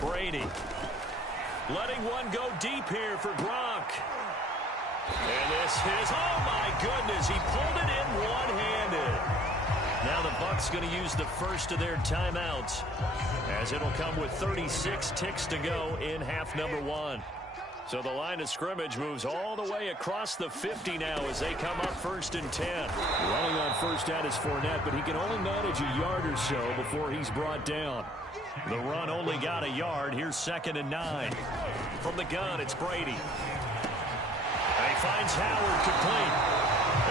Brady letting one go deep here for Gronk. And this is, oh my goodness, he pulled it in one-handed. Now the Bucs going to use the first of their timeouts as it'll come with 36 ticks to go in half number 1. So the line of scrimmage moves all the way across the 50 now as they come up 1st and 10. Running on first down is Fournette, but he can only manage a yard or so before he's brought down. The run only got a yard. Here's 2nd and 9. From the gun, it's Brady. And he finds Howard complete.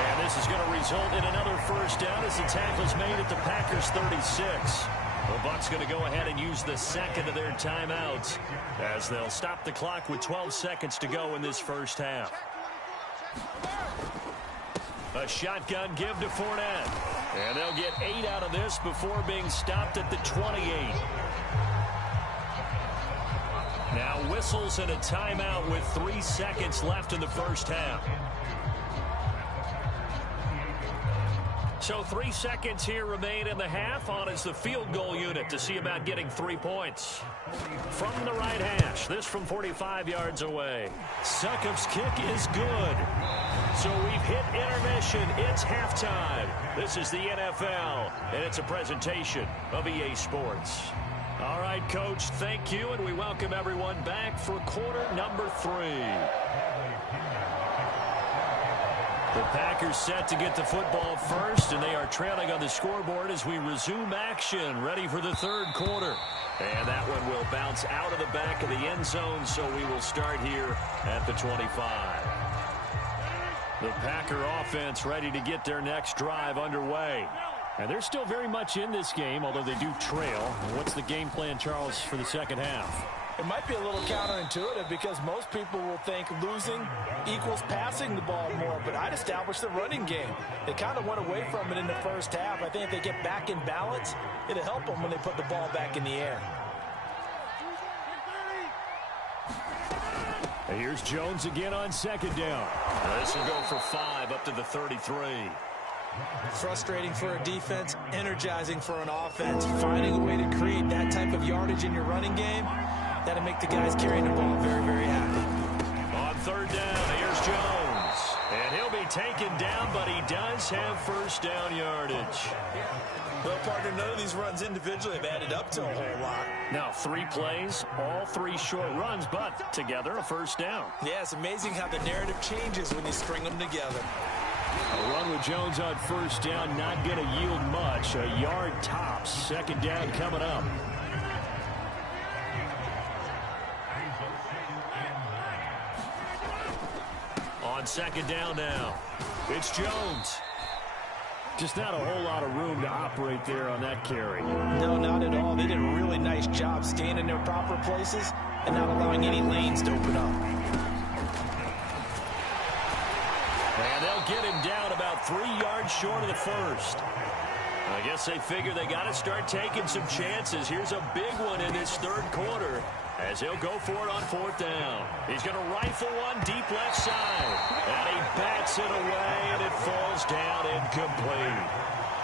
And this is going to result in another first down as the tackle's made at the Packers 36. The Bucs going to go ahead and use the 2nd of their timeouts as they'll stop the clock with 12 seconds to go in this first half. A shotgun give to Fournette. And they'll get 8 out of this before being stopped at the 28. Now whistles and a timeout with 3 seconds left in the first half. So 3 seconds here remain in the half. On is the field goal unit to see about getting 3 points. From the right hash, this from 45 yards away. Succop's kick is good. So we've hit intermission. It's halftime. This is the NFL, and it's a presentation of EA Sports. All right, Coach, thank you, and we welcome everyone back for quarter number 3. The Packers set to get the football first, and they are trailing on the scoreboard as we resume action, ready for the 3rd quarter. And that one will bounce out of the back of the end zone, so we will start here at the 25. The Packer offense ready to get their next drive underway. And they're still very much in this game, although they do trail. What's the game plan, Charles, for the second half? It might be a little counterintuitive because most people will think losing equals passing the ball more, but I'd establish the running game. They kind of went away from it in the first half. I think if they get back in balance, it'll help them when they put the ball back in the air. Here's Jones again on second down. This will go for 5 up to the 33. Frustrating for a defense, energizing for an offense. Finding a way to create that type of yardage in your running game, that'll make the guys carrying the ball very, very happy. On third down, here's Jones. And he'll be taken down, but he does have first down yardage. Well, partner, none of these runs individually have added up to a whole lot. Now, 3 plays, all 3 short runs, but together a first down. Yeah, it's amazing how the narrative changes when you string them together. A run with Jones on first down, not going to yield much. A yard tops. Second down coming up. On second down now, it's Jones. Just not a whole lot of room to operate there on that carry. No, not at all. They did a really nice job staying in their proper places and not allowing any lanes to open up. And they'll get him down about 3 yards short of the first. I guess they figure they got to start taking some chances. Here's a big one in this third quarter as he'll go for it on fourth down. He's going to rifle one deep left side. And he bats it away, and it falls down incomplete.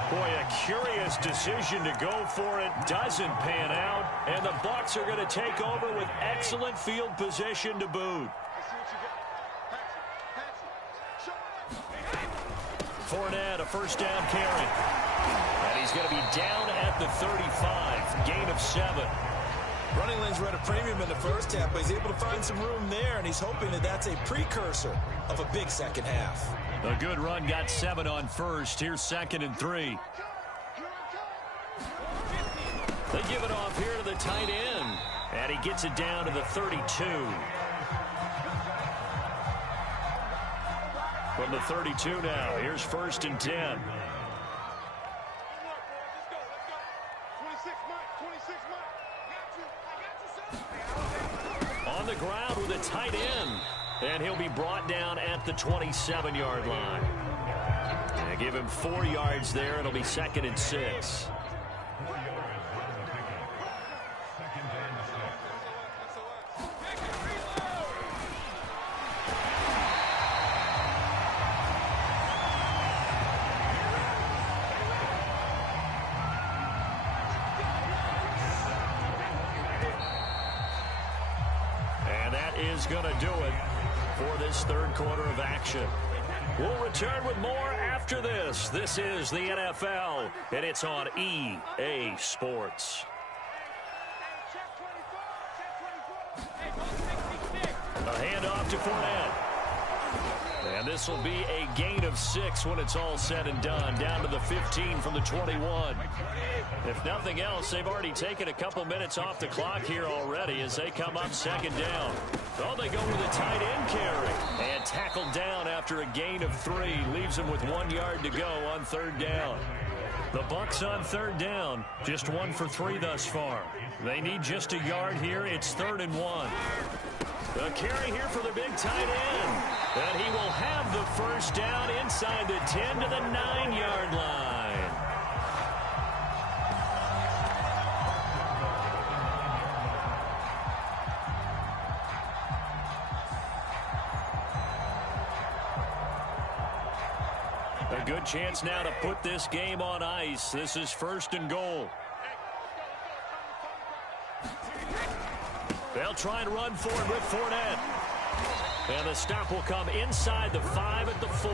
Boy, a curious decision to go for it. Doesn't pan out. And the Bucs are going to take over with excellent field position to boot. Fournette, a first down carry. And he's going to be down at the 35. Gain of 7. Running lanes were at a premium in the first half, but he's able to find some room there, and he's hoping that that's a precursor of a big second half. A good run, got 7 on first. Here's 2nd and 3. They give it off here to the tight end, and he gets it down to the 32. From the 32 now, here's 1st and 10. On the ground with a tight end. And he'll be brought down at the 27-yard line. And give him 4 yards there. It'll be 2nd and 6. Is going to do it for this third quarter of action. We'll return with more after this. This is the NFL, and it's on EA Sports. A handoff to Fournette. And this will be a gain of 6 when it's all said and done. Down to the 15 from the 21. If nothing else, they've already taken a couple minutes off the clock here already as they come up 2nd down. Oh, they go with a tight end carry. And tackled down after a gain of 3. Leaves them with 1 yard to go on 3rd down. The Bucs on 3rd down. Just 1 for 3 thus far. They need just a yard here. It's 3rd and 1. A carry here for the big tight end. And he will have the first down inside the 10 to the 9-yard line. A good chance now to put this game on ice. This is 1st and goal. They'll try and run for it with Fournette. And the stop will come inside the 5 at the 4.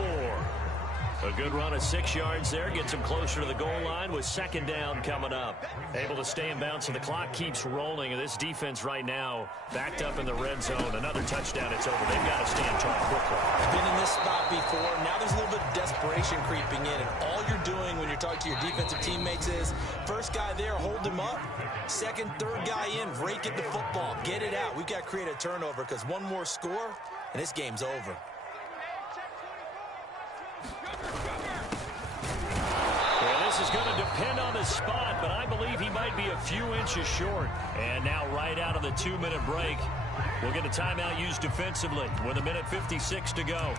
A good run of 6 yards there. Gets him closer to the goal line with 2nd down coming up. Able to stay in bounds, and the clock keeps rolling. And this defense right now backed up in the red zone. Another touchdown, it's over. They've got to stand tall quickly. Been in this spot before. Now there's a little bit of desperation creeping in. And all you're doing when you're talking to your defensive teammates is, first guy there, hold him up. 2nd, 3rd guy in, rake at the football. Get it out. We've got to create a turnover because one more score, and this game's over. Well, this is going to depend on the spot, but I believe he might be a few inches short. And now right out of the 2-minute break, we'll get a timeout used defensively with 1:56 to go.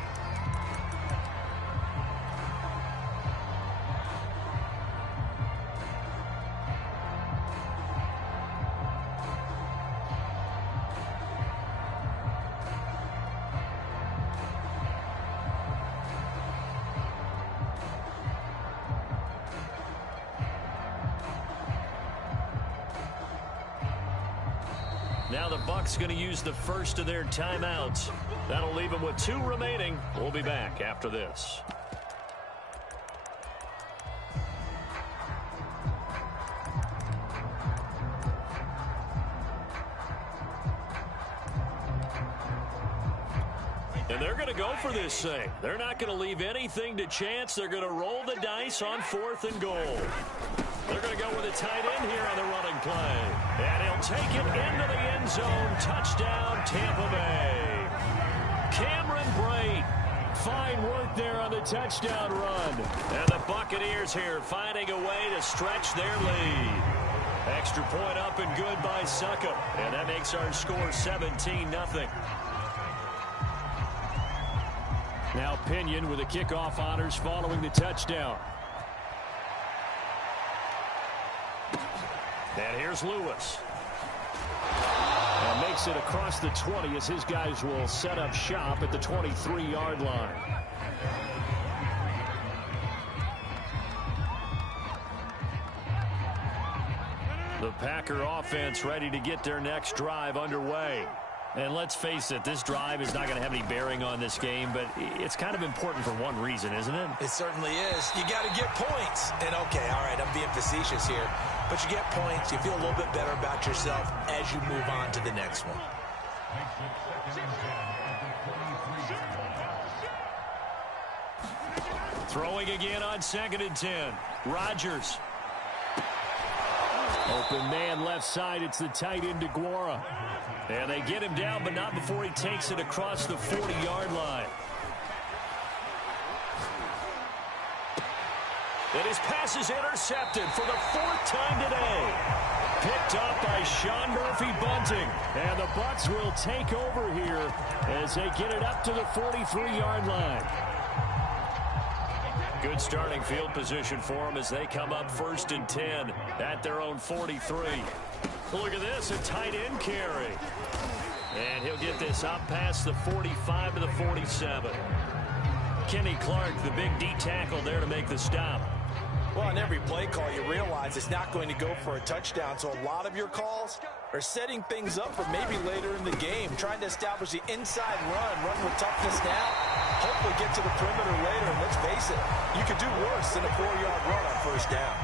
Now the Bucs going to use the first of their timeouts. That'll leave them with 2 remaining. We'll be back after this. And they're going to go for this thing. They're not going to leave anything to chance. They're going to roll the dice on 4th and goal. They're going to go with a tight end here on the running play. And he'll take it into the end zone. Touchdown, Tampa Bay. Cameron Brate. Fine work there on the touchdown run. And the Buccaneers here finding a way to stretch their lead. Extra point up and good by Succop. And that makes our score 17-0. Now Pinion with the kickoff honors following the touchdown. And here's Lewis. And makes it across the 20 as his guys will set up shop at the 23-yard line. The Packer offense ready to get their next drive underway. And let's face it, this drive is not going to have any bearing on this game, but it's kind of important for one reason, isn't it? It certainly is. You got to get points. And, okay, all right, I'm being facetious here. But you get points, you feel a little bit better about yourself as you move on to the next one. Throwing again on 2nd and 10. Rodgers. Open man left side. It's the tight end DeGuara. And they get him down, but not before he takes it across the 40-yard line. And his pass is intercepted for the 4th time today. Picked up by Sean Murphy-Bunting. And the Bucs will take over here as they get it up to the 43-yard line. Good starting field position for them as they come up 1st and 10 at their own 43. Look at this, a tight end carry. And he'll get this up past the 45 to the 47. Kenny Clark, the big D tackle there to make the stop. Well, on every play call, you realize it's not going to go for a touchdown. So a lot of your calls are setting things up for maybe later in the game, trying to establish the inside run with toughness now, hopefully get to the perimeter later. And let's face it, you could do worse than a 4-yard run on 1st down.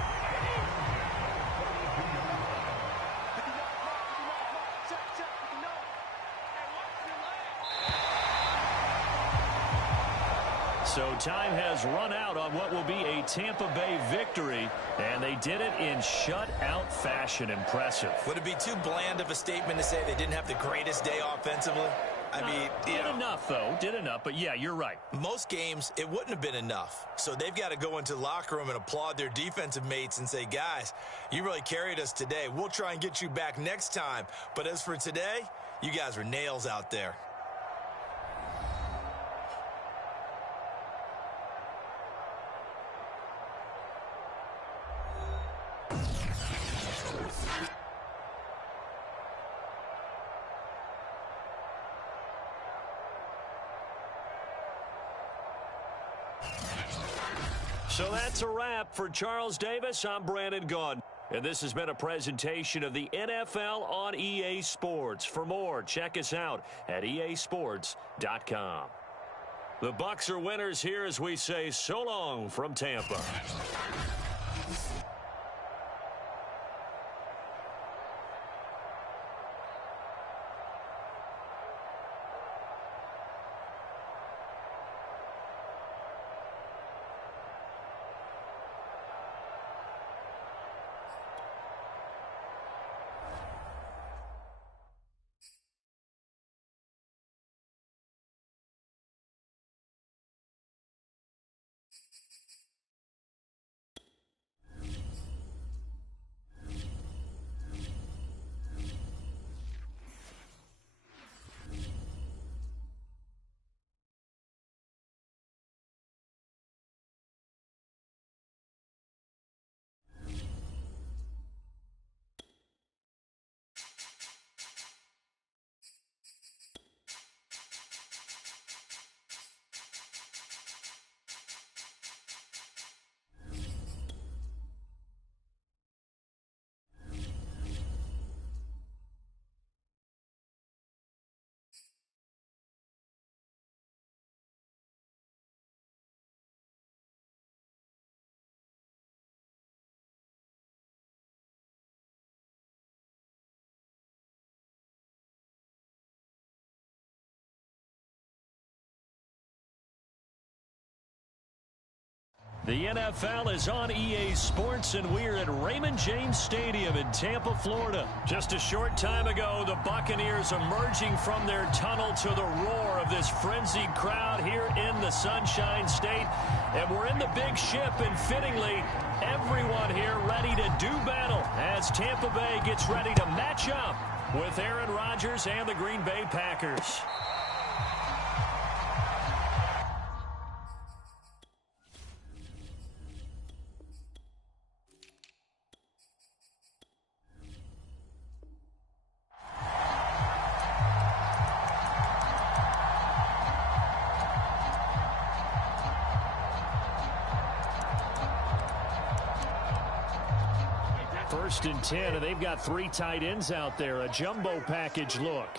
So time has run out on what will be a Tampa Bay victory, and they did it in shutout fashion. Impressive. Would it be too bland of a statement to say they didn't have the greatest day offensively? I mean, did enough, though. Did enough, but yeah, you're right. Most games, it wouldn't have been enough. So they've got to go into the locker room and applaud their defensive mates and say, guys, you really carried us today. We'll try and get you back next time. But as for today, you guys were nails out there. So that's a wrap for Charles Davis. I'm Brandon Gaudin. And this has been a presentation of the NFL on EA Sports. For more, check us out at easports.com. The Bucs are winners here as we say so long from Tampa. The NFL is on EA Sports, and we're at Raymond James Stadium in Tampa, Florida. Just a short time ago, the Buccaneers emerging from their tunnel to the roar of this frenzied crowd here in the Sunshine State. And we're in the big ship, and fittingly, everyone here ready to do battle as Tampa Bay gets ready to match up with Aaron Rodgers and the Green Bay Packers. First and 10, and they've got 3 tight ends out there. A jumbo package look.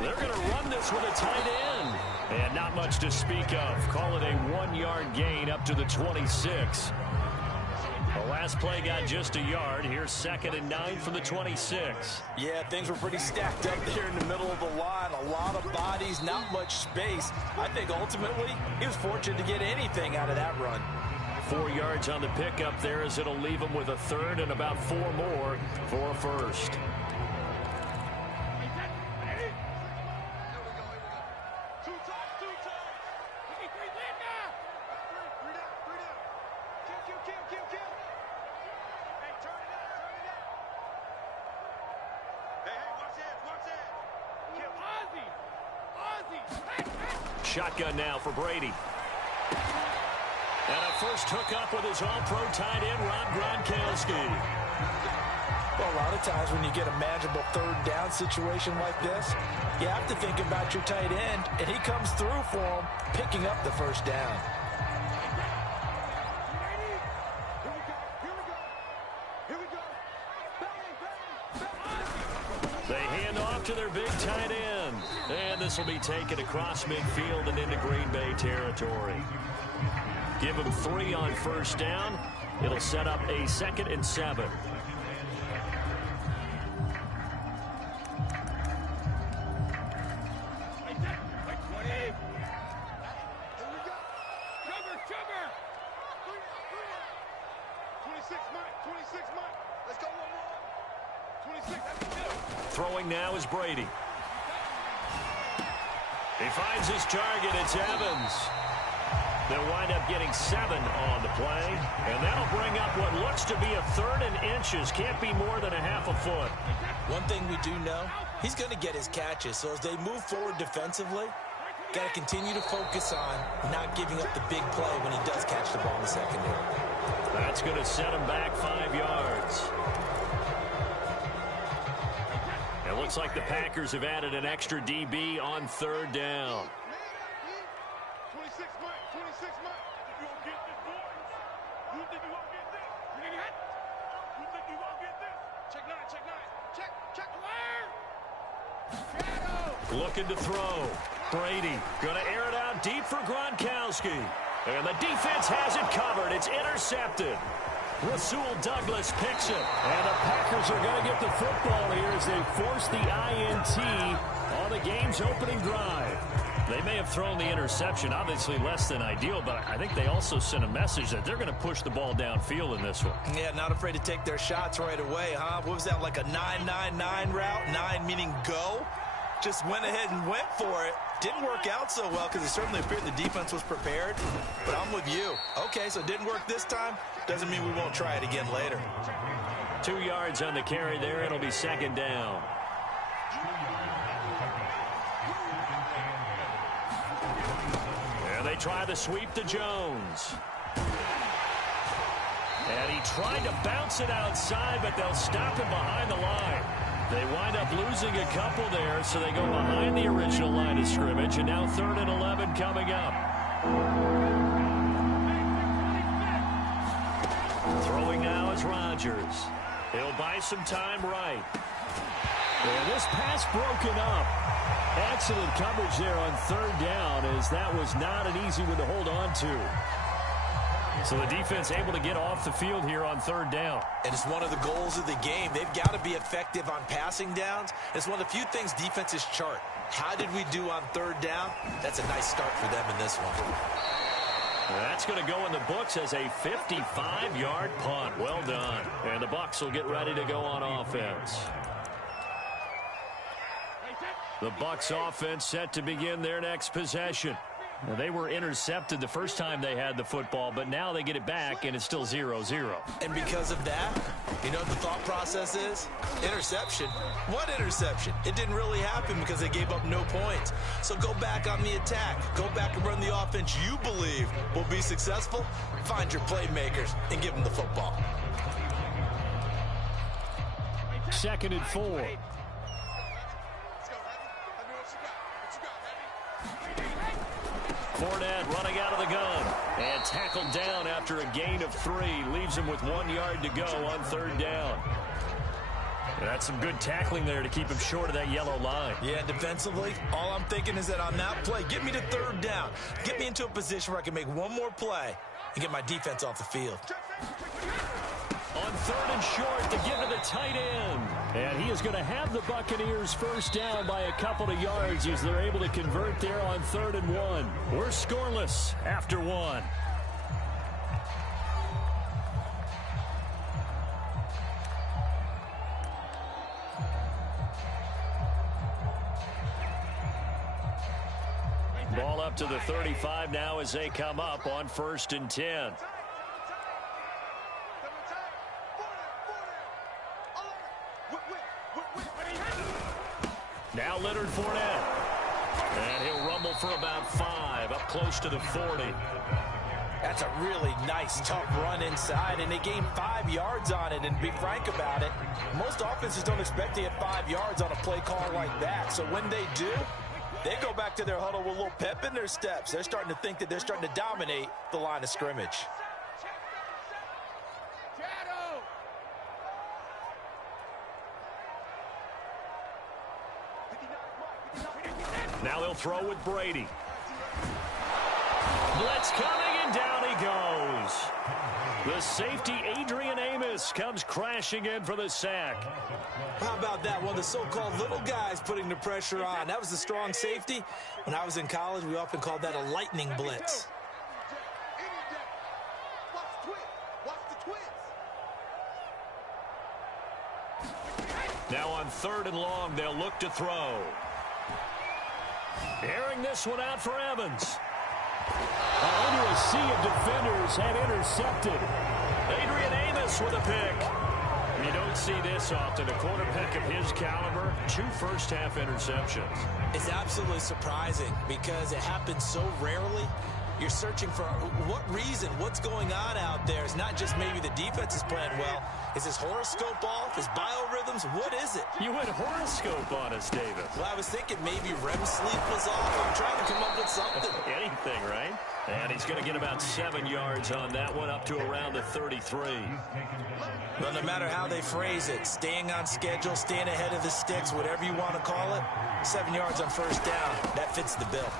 They're going to run this with a tight end. And not much to speak of. Call it a 1-yard gain up to the 26. The last play got just a yard. Here's 2nd and 9 from the 26. Yeah, things were pretty stacked up there in the middle of the line. A lot of bodies, not much space. I think ultimately he was fortunate to get anything out of that run. 4 yards on the pickup there, as it'll leave him with a third and about 4 more for a first. Shotgun now for Brady. And a first hookup with his all-pro tight end, Rob Gronkowski. Well, a lot of times when you get a manageable third down situation like this, you have to think about your tight end, and he comes through for him, picking up the first down. They hand off to their big tight end. And this will be taken across midfield and into Green Bay territory. Give him 3 on first down. It'll set up a 2nd and 7. Throwing now is Brady. He finds his target. It's Evans. They'll wind up getting 7 on the play, and that'll bring up what looks to be a 3rd and inches. Can't be more than a half a foot. One thing we do know, he's going to get his catches. So as they move forward defensively, got to continue to focus on not giving up the big play when he does catch the ball in the secondary. That's going to set him back 5 yards. It looks like the Packers have added an extra DB on 3rd down. Looking to throw. Brady going to air it out deep for Gronkowski. And the defense has it covered. It's intercepted. Rasul Douglas picks it. And the Packers are going to get the football here as they force the INT on the game's opening drive. They may have thrown the interception, obviously less than ideal, but I think they also sent a message that they're going to push the ball downfield in this one. Yeah, not afraid to take their shots right away, huh? What was that, like a 9-9-9 route? 9 meaning go? Just went ahead and went for it. Didn't work out so well because it certainly appeared the defense was prepared. But I'm with you. Okay, so it didn't work this time. Doesn't mean we won't try it again later. 2 yards on the carry there. It'll be 2nd down. And they try the sweep to Jones. And he tried to bounce it outside, but they'll stop him behind the line. They wind up losing a couple there, so they go behind the original line of scrimmage, and now 3rd and 11 coming up. Throwing now is Rodgers. He'll buy some time right. And this pass broken up. Excellent coverage there on 3rd down, as that was not an easy one to hold on to. So the defense able to get off the field here on 3rd down. And it's one of the goals of the game. They've got to be effective on passing downs. It's one of the few things defenses chart. How did we do on 3rd down? That's a nice start for them in this one. That's going to go in the books as a 55-yard punt. Well done. And the Bucs will get ready to go on offense. The Bucs offense set to begin their next possession. Now, they were intercepted the first time they had the football, but now they get it back, and it's still 0-0. And because of that, you know what the thought process is? Interception. What interception? It didn't really happen because they gave up no points. So go back on the attack. Go back and run the offense you believe will be successful. Find your playmakers and give them the football. 2nd and 4. Fournette running out of the gun and tackled down after a gain of 3. Leaves him with 1 yard to go on 3rd down. That's some good tackling there to keep him short of that yellow line. Yeah, defensively, all I'm thinking is that on that play, get me to 3rd down. Get me into a position where I can make one more play and get my defense off the field. On 3rd and short, to give to the tight end. And he is going to have the Buccaneers first down by a couple of yards as they're able to convert there on 3rd and 1. We're scoreless after 1. Ball up to the 35 now as they come up on 1st and 10. Now Leonard Fournette. And he'll rumble for about 5, up close to the 40. That's a really nice, tough run inside, and they gained 5 yards on it. And to be frank about it, most offenses don't expect to get 5 yards on a play call like that. So when they do, they go back to their huddle with a little pep in their steps. They're starting to think that they're starting to dominate the line of scrimmage. Now they'll throw with Brady. Blitz coming, and down he goes. The safety, Adrian Amos, comes crashing in for the sack. How about that? One of the so-called little guys putting the pressure on. That was the strong safety. When I was in college, we often called that a lightning blitz. Now on 3rd and long, they'll look to throw. Airing this one out for Evans. Under a sea of defenders had intercepted. Adrian Amos with a pick. You don't see this often. A quarterback of his caliber, 2 first-half interceptions. It's absolutely surprising because it happens so rarely. You're searching for what reason, what's going on out there. It's not just maybe the defense is playing well. Is his horoscope off? His biorhythms? What is it? You went horoscope on us, David. Well, I was thinking maybe REM sleep was off. I'm trying to come up with something. Anything, right? And he's going to get about 7 yards on that one, up to around the 33. Well, no matter how they phrase it, staying on schedule, staying ahead of the sticks, whatever you want to call it, 7 yards on 1st down, that fits the bill.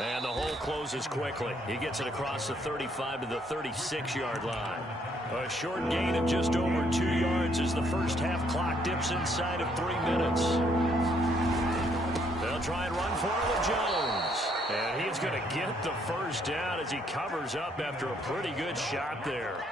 And the hole closes quickly. He gets it across the 35 to the 36-yard line. A short gain of just over 2 yards as the first half clock dips inside of 3 minutes. They'll try and run for it with Jones. And he's going to get the first down as he covers up after a pretty good shot there.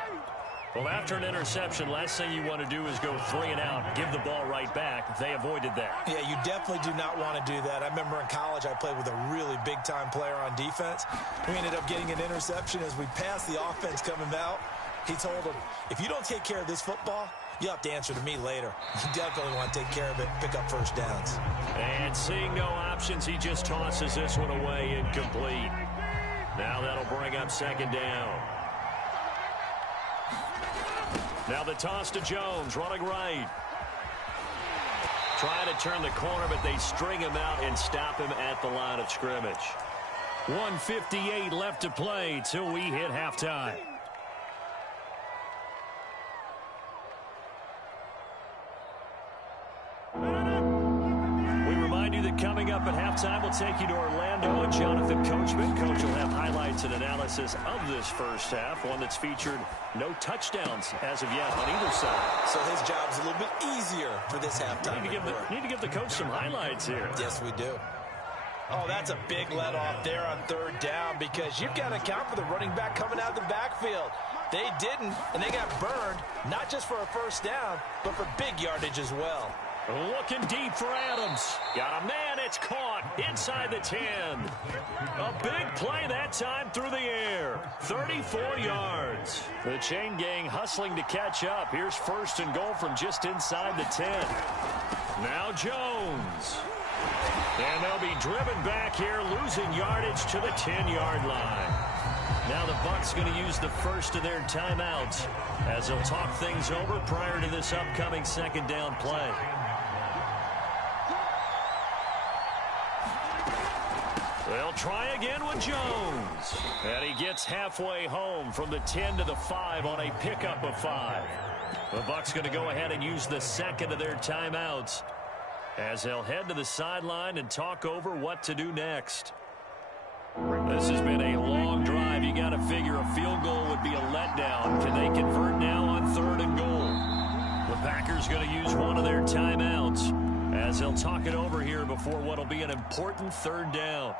Well, after an interception, last thing you want to do is go 3 and out, give the ball right back. They avoided that. Yeah, you definitely do not want to do that. I remember in college I played with a really big-time player on defense. We ended up getting an interception as we passed the offense coming out. He told him, if you don't take care of this football, you'll have to answer to me later. You definitely want to take care of it, pick up first downs. And seeing no options, he just tosses this one away incomplete. Now that'll bring up 2nd down. Now the toss to Jones, running right. Trying to turn the corner, but they string him out and stop him at the line of scrimmage. 1:58 left to play till we hit halftime. Coming up at halftime, we'll take you to Orlando and Jonathan Coachman. Coach will have highlights and analysis of this first half, one that's featured no touchdowns as of yet on either side. So his job's a little bit easier for this halftime. Need to give the coach some highlights here. Yes, we do. Oh, that's a big let-off there on third down because you've got to account for the running back coming out of the backfield. They didn't, and they got burned, not just for a first down, but for big yardage as well. Looking deep for Adams. Got a man, it's caught inside the 10. A big play that time through the air. 34 yards. The chain gang hustling to catch up. Here's first and goal from just inside the 10. Now Jones. And they'll be driven back here, losing yardage to the 10-yard line. Now the Bucs going to use the first of their timeouts as they'll talk things over prior to this upcoming second down play. They'll try again with Jones. And he gets halfway home from the 10 to the 5 on a pickup of 5. The Bucs going to go ahead and use the second of their timeouts as they'll head to the sideline and talk over what to do next. This has been a long drive. You got to figure a field goal would be a letdown. Can they convert now on third and goal? The Packers going to use one of their timeouts as they'll talk it over here before what will be an important third down.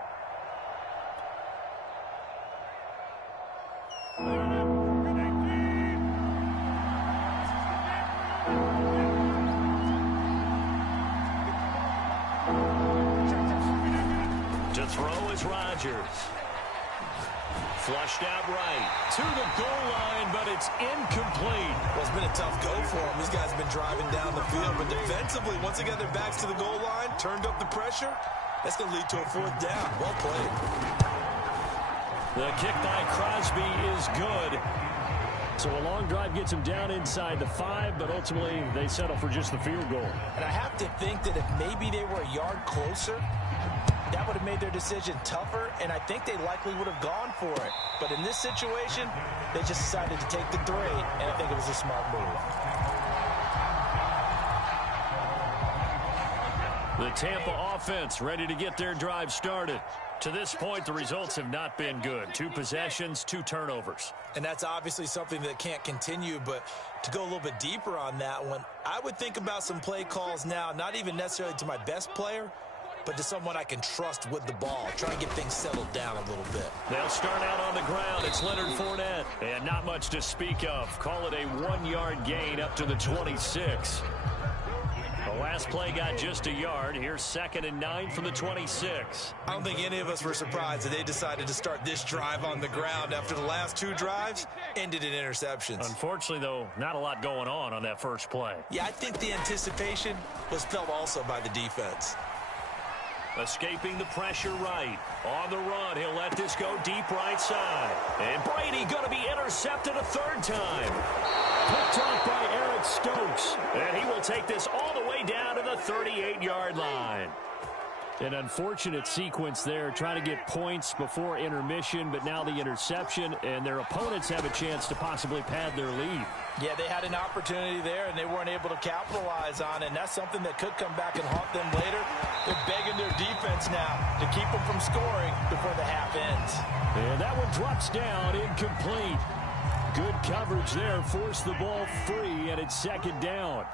To throw is Rodgers. Flushed out right to the goal line, but it's incomplete. Well, it's been a tough go for them. These guys have been driving down the field, but defensively, once they got their backs to the goal line, turned up the pressure, that's going to lead to a fourth down. Well played. The kick by Crosby is good. So a long drive gets them down inside the 5, but ultimately they settle for just the field goal. And I have to think that if maybe they were a yard closer, that would have made their decision tougher, and I think they likely would have gone for it. But in this situation, they just decided to take the 3, and I think it was a smart move. The Tampa offense ready to get their drive started. To this point, the results have not been good. 2 possessions, 2 turnovers. And that's obviously something that can't continue, but to go a little bit deeper on that one, I would think about some play calls now, not even necessarily to my best player, but to someone I can trust with the ball. Try to get things settled down a little bit. They'll start out on the ground. It's Leonard Fournette. And not much to speak of. Call it a 1-yard gain up to the 26. The last play got just a yard. Here's 2nd and 9 from the 26. I don't think any of us were surprised that they decided to start this drive on the ground after the last 2 drives ended in interceptions. Unfortunately, though, not a lot going on that first play. Yeah, I think the anticipation was felt also by the defense. Escaping the pressure right. On the run, he'll let this go deep right side. And Brady going to be intercepted a 3rd time. Picked off by Eric Stokes. And he will take this all the way down to the 38-yard line. An unfortunate sequence there, trying to get points before intermission, but now the interception, and their opponents have a chance to possibly pad their lead. Yeah, they had an opportunity there, and they weren't able to capitalize on it, and that's something that could come back and haunt them later. They're begging their defense now to keep them from scoring before the half ends. And that one drops down, incomplete. Good coverage there, forced the ball free, and it's 2nd down.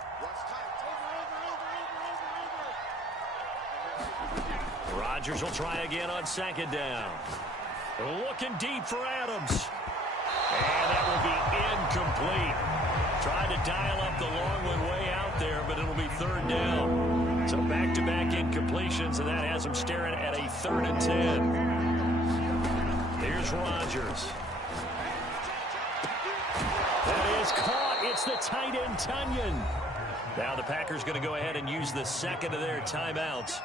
Rodgers will try again on 2nd down. Looking deep for Adams. And that will be incomplete. Tried to dial up the long one way out there, but it'll be 3rd down. So back-to-back incompletions, and that has them staring at a 3rd and 10. Here's Rodgers. That is caught. It's the tight end, Tunyon. Now the Packers going to go ahead and use the 2nd of their timeouts,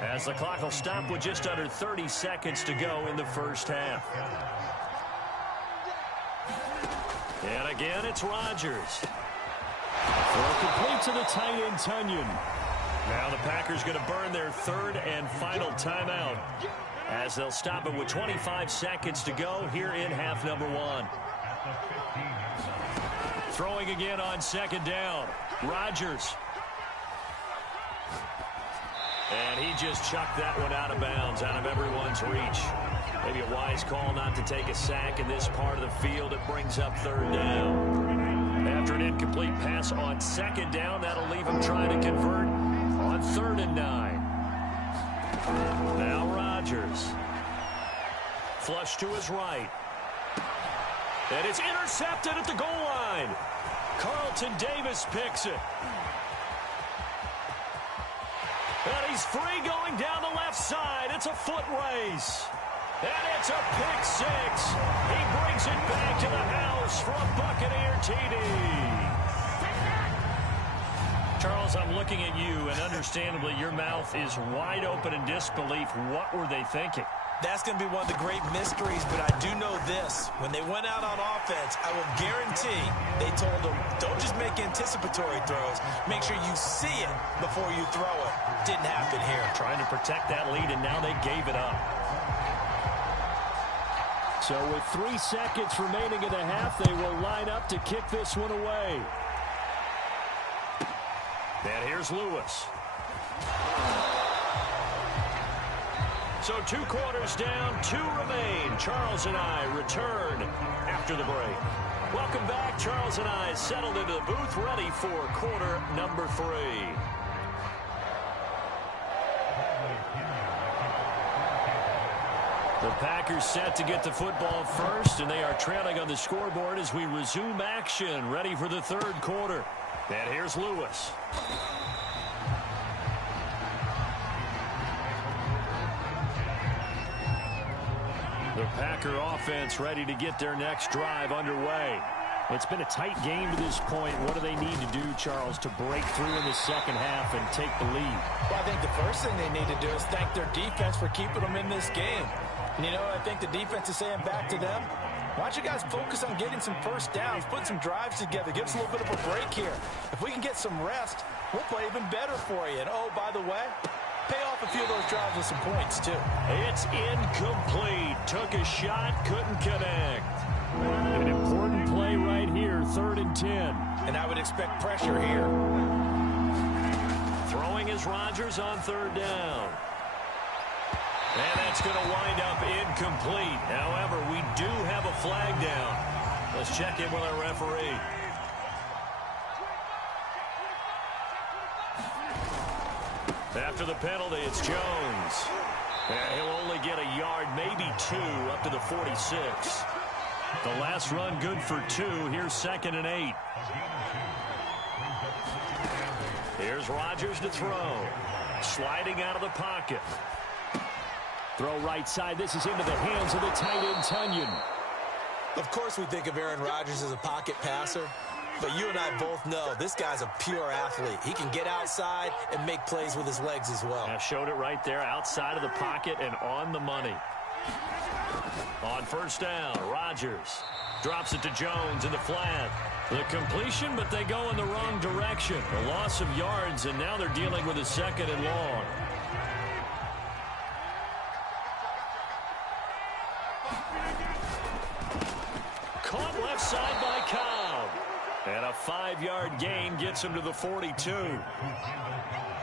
as the clock will stop with just under 30 seconds to go in the first half. And again, it's Rodgers. Throw complete to the tight end, Tunyon. Now the Packers going to burn their 3rd and final timeout, as they'll stop it with 25 seconds to go here in half number 1. Throwing again on 2nd down. Rodgers. And he just chucked that one out of bounds, out of everyone's reach. Maybe a wise call not to take a sack in this part of the field. It brings up 3rd down. After an incomplete pass on 2nd down, that'll leave him trying to convert on 3rd and 9. Now Flush to his right. And it's intercepted at the goal line. Carlton Davis picks it. And he's free going down the left side. It's a foot race. And it's a pick six. He brings it back to the house for a Buccaneer TD. Charles, I'm looking at you, and understandably your mouth is wide open in disbelief. What were they thinking? That's going to be one of the great mysteries, but I do know this. When they went out on offense, I will guarantee they told them, don't just make anticipatory throws. Make sure you see it before you throw it. Didn't happen here. Trying to protect that lead, and now they gave it up. So with 3 seconds remaining in the half, they will line up to kick this one away. And here's Lewis. So 2 quarters down, 2 remain. Charles and I return after the break. Welcome back. Charles and I settled into the booth, ready for quarter number 3. The Packers set to get the football first, and they are trailing on the scoreboard as we resume action, ready for the 3rd quarter. And here's Lewis. The Packer offense ready to get their next drive underway. It's been a tight game to this point. What do they need to do, Charles, to break through in the second half and take the lead? Well, I think the first thing they need to do is thank their defense for keeping them in this game. And, you know, I think the defense is saying back to them, why don't you guys focus on getting some first downs, putting some drives together, give us a little bit of a break here. If we can get some rest, we'll play even better for you. And, oh, by the way, pay off a few of those drives with some points, too. It's incomplete. Took a shot, couldn't connect. An important play right here, 3rd and 10. And I would expect pressure here. Throwing is Rodgers on 3rd down. And that's going to wind up incomplete. However, we do have a flag down. Let's check in with our referee. After the penalty, it's Jones. And he'll only get a yard, maybe 2, up to the 46. The last run good for 2. Here's 2nd and 8. Here's Rodgers to throw. Sliding out of the pocket. Throw right side. This is into the hands of the tight end, Tunyon. Of course we think of Aaron Rodgers as a pocket passer, but you and I both know this guy's a pure athlete. He can get outside and make plays with his legs as well. I showed it right there, outside of the pocket and on the money. On 1st down, Rodgers drops it to Jones in the flat. The completion, but they go in the wrong direction. A loss of yards, and now they're dealing with a 2nd and long. Caught left side by Cobb. And a 5-yard gain gets him to the 42.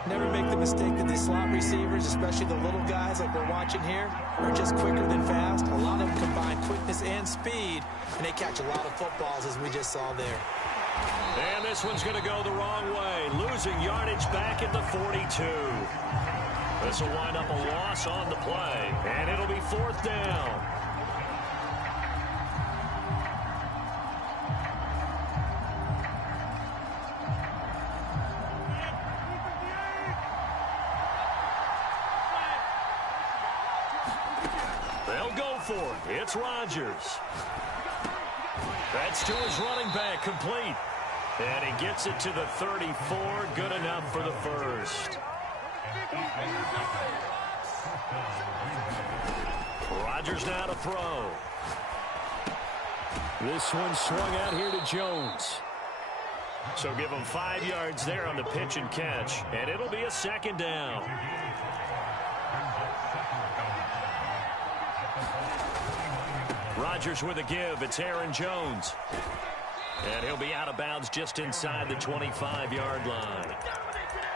Never make the mistake that the slot receivers, especially the little guys like we're watching here, are just quicker than fast. A lot of them combine quickness and speed, and they catch a lot of footballs, as we just saw there. And this one's going to go the wrong way, losing yardage back at the 42. This will wind up a loss on the play, and it'll be 4th down. They'll go for it. It's Rodgers. That's to his running back, complete. And he gets it to the 34, good enough for the 1st. Rodgers now to throw. This one swung out here to Jones. So give him 5 yards there on the pitch and catch, and it'll be a 2nd down. Rodgers with a give. It's Aaron Jones. And he'll be out of bounds just inside the 25-yard line.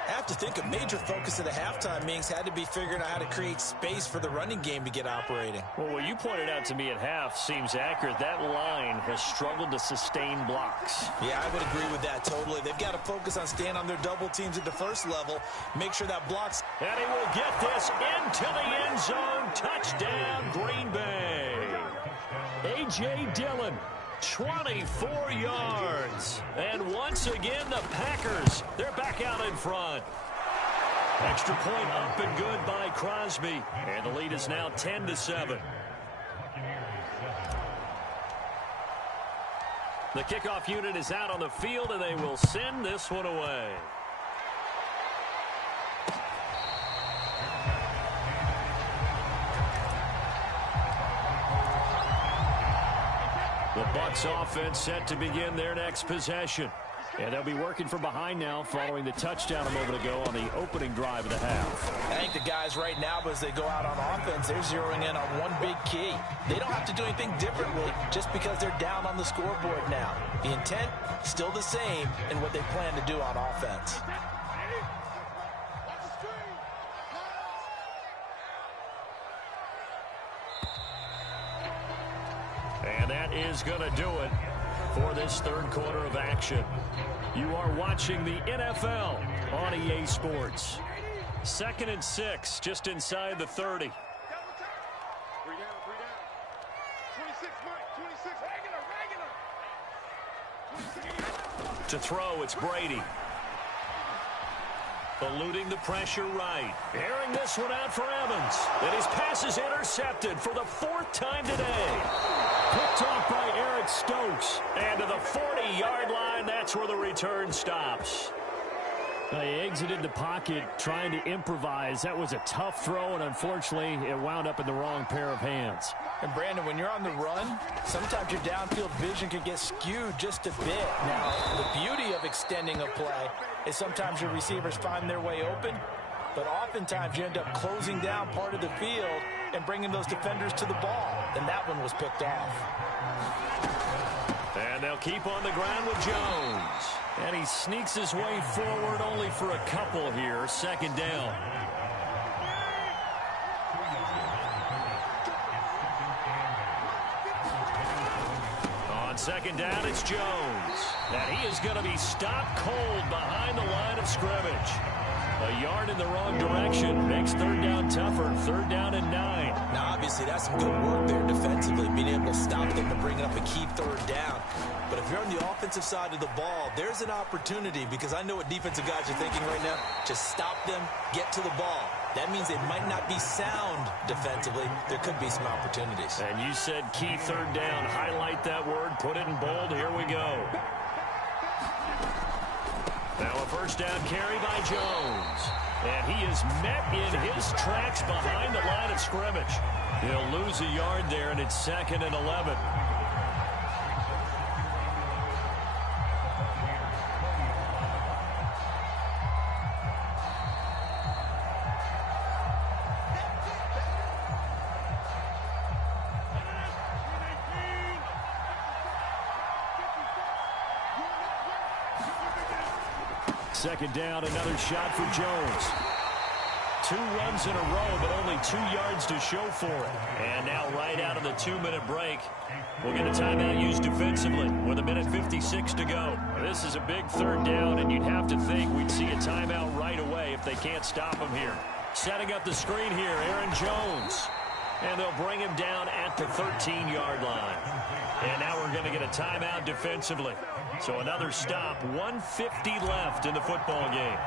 I have to think a major focus of the halftime meetings had to be figuring out how to create space for the running game to get operating. Well, what you pointed out to me at half seems accurate. That line has struggled to sustain blocks. Yeah, I would agree with that totally. They've got to focus on staying on their double teams at the first level. Make sure that blocks. And he will get this into the end zone. Touchdown, Green Bay. A.J. Dillon, 24 yards. And once again, the Packers, they're back out in front. Extra point up and good by Crosby. And the lead is now 10-7. The kickoff unit is out on the field, and they will send this one away. The Bucs offense set to begin their next possession. And they'll be working from behind now following the touchdown a moment ago on the opening drive of the half. I think the guys right now, as they go out on offense, they're zeroing in on one big key. They don't have to do anything differently just because they're down on the scoreboard now. The intent, still the same in what they plan to do on offense. And that is going to do it for this third quarter of action. You are watching the NFL on EA Sports. 2nd and 6, just inside the 30. 3 down. 26, Mike. 26. Regular. To throw, it's Brady. Eluding the pressure right. Airing this one out for Evans. And his pass is intercepted for the 4th time today. Picked off by Eric Stokes. And to the 40-yard line, that's where the return stops. He exited the pocket trying to improvise. That was a tough throw, and unfortunately, it wound up in the wrong pair of hands. And, Brandon, when you're on the run, sometimes your downfield vision can get skewed just a bit. Now, the beauty of extending a play is sometimes your receivers find their way open, but oftentimes you end up closing down part of the field and bringing those defenders to the ball. And that one was picked off. And they'll keep on the ground with Jones. And he sneaks his way forward only for a couple here. 2nd down. On 2nd down, it's Jones. And he is going to be stopped cold behind the line of scrimmage. A yard in the wrong direction makes 3rd down tougher. 3rd down and 9. Now, obviously, that's some good work there defensively, being able to stop them and bring up a key 3rd down. But if you're on the offensive side of the ball, there's an opportunity, because I know what defensive guys are thinking right now. Just stop them, get to the ball. That means they might not be sound defensively. There could be some opportunities. And you said key 3rd down. Highlight that word. Put it in bold. Here we go. Now a 1st down carry by Jones. And he is met in his tracks behind the line of scrimmage. He'll lose a yard there, and it's 2nd and 11. Second down, another shot for Jones. 2 runs in a row, but only 2 yards to show for it. And now right out of the 2-minute break, we'll get a timeout used defensively with 1:56 to go. This is a big 3rd down, and you'd have to think we'd see a timeout right away if they can't stop him here. Setting up the screen here, Aaron Jones. And they'll bring him down at the 13-yard line. And now we're going to get a timeout defensively. So another stop, 1:50 left in the football game.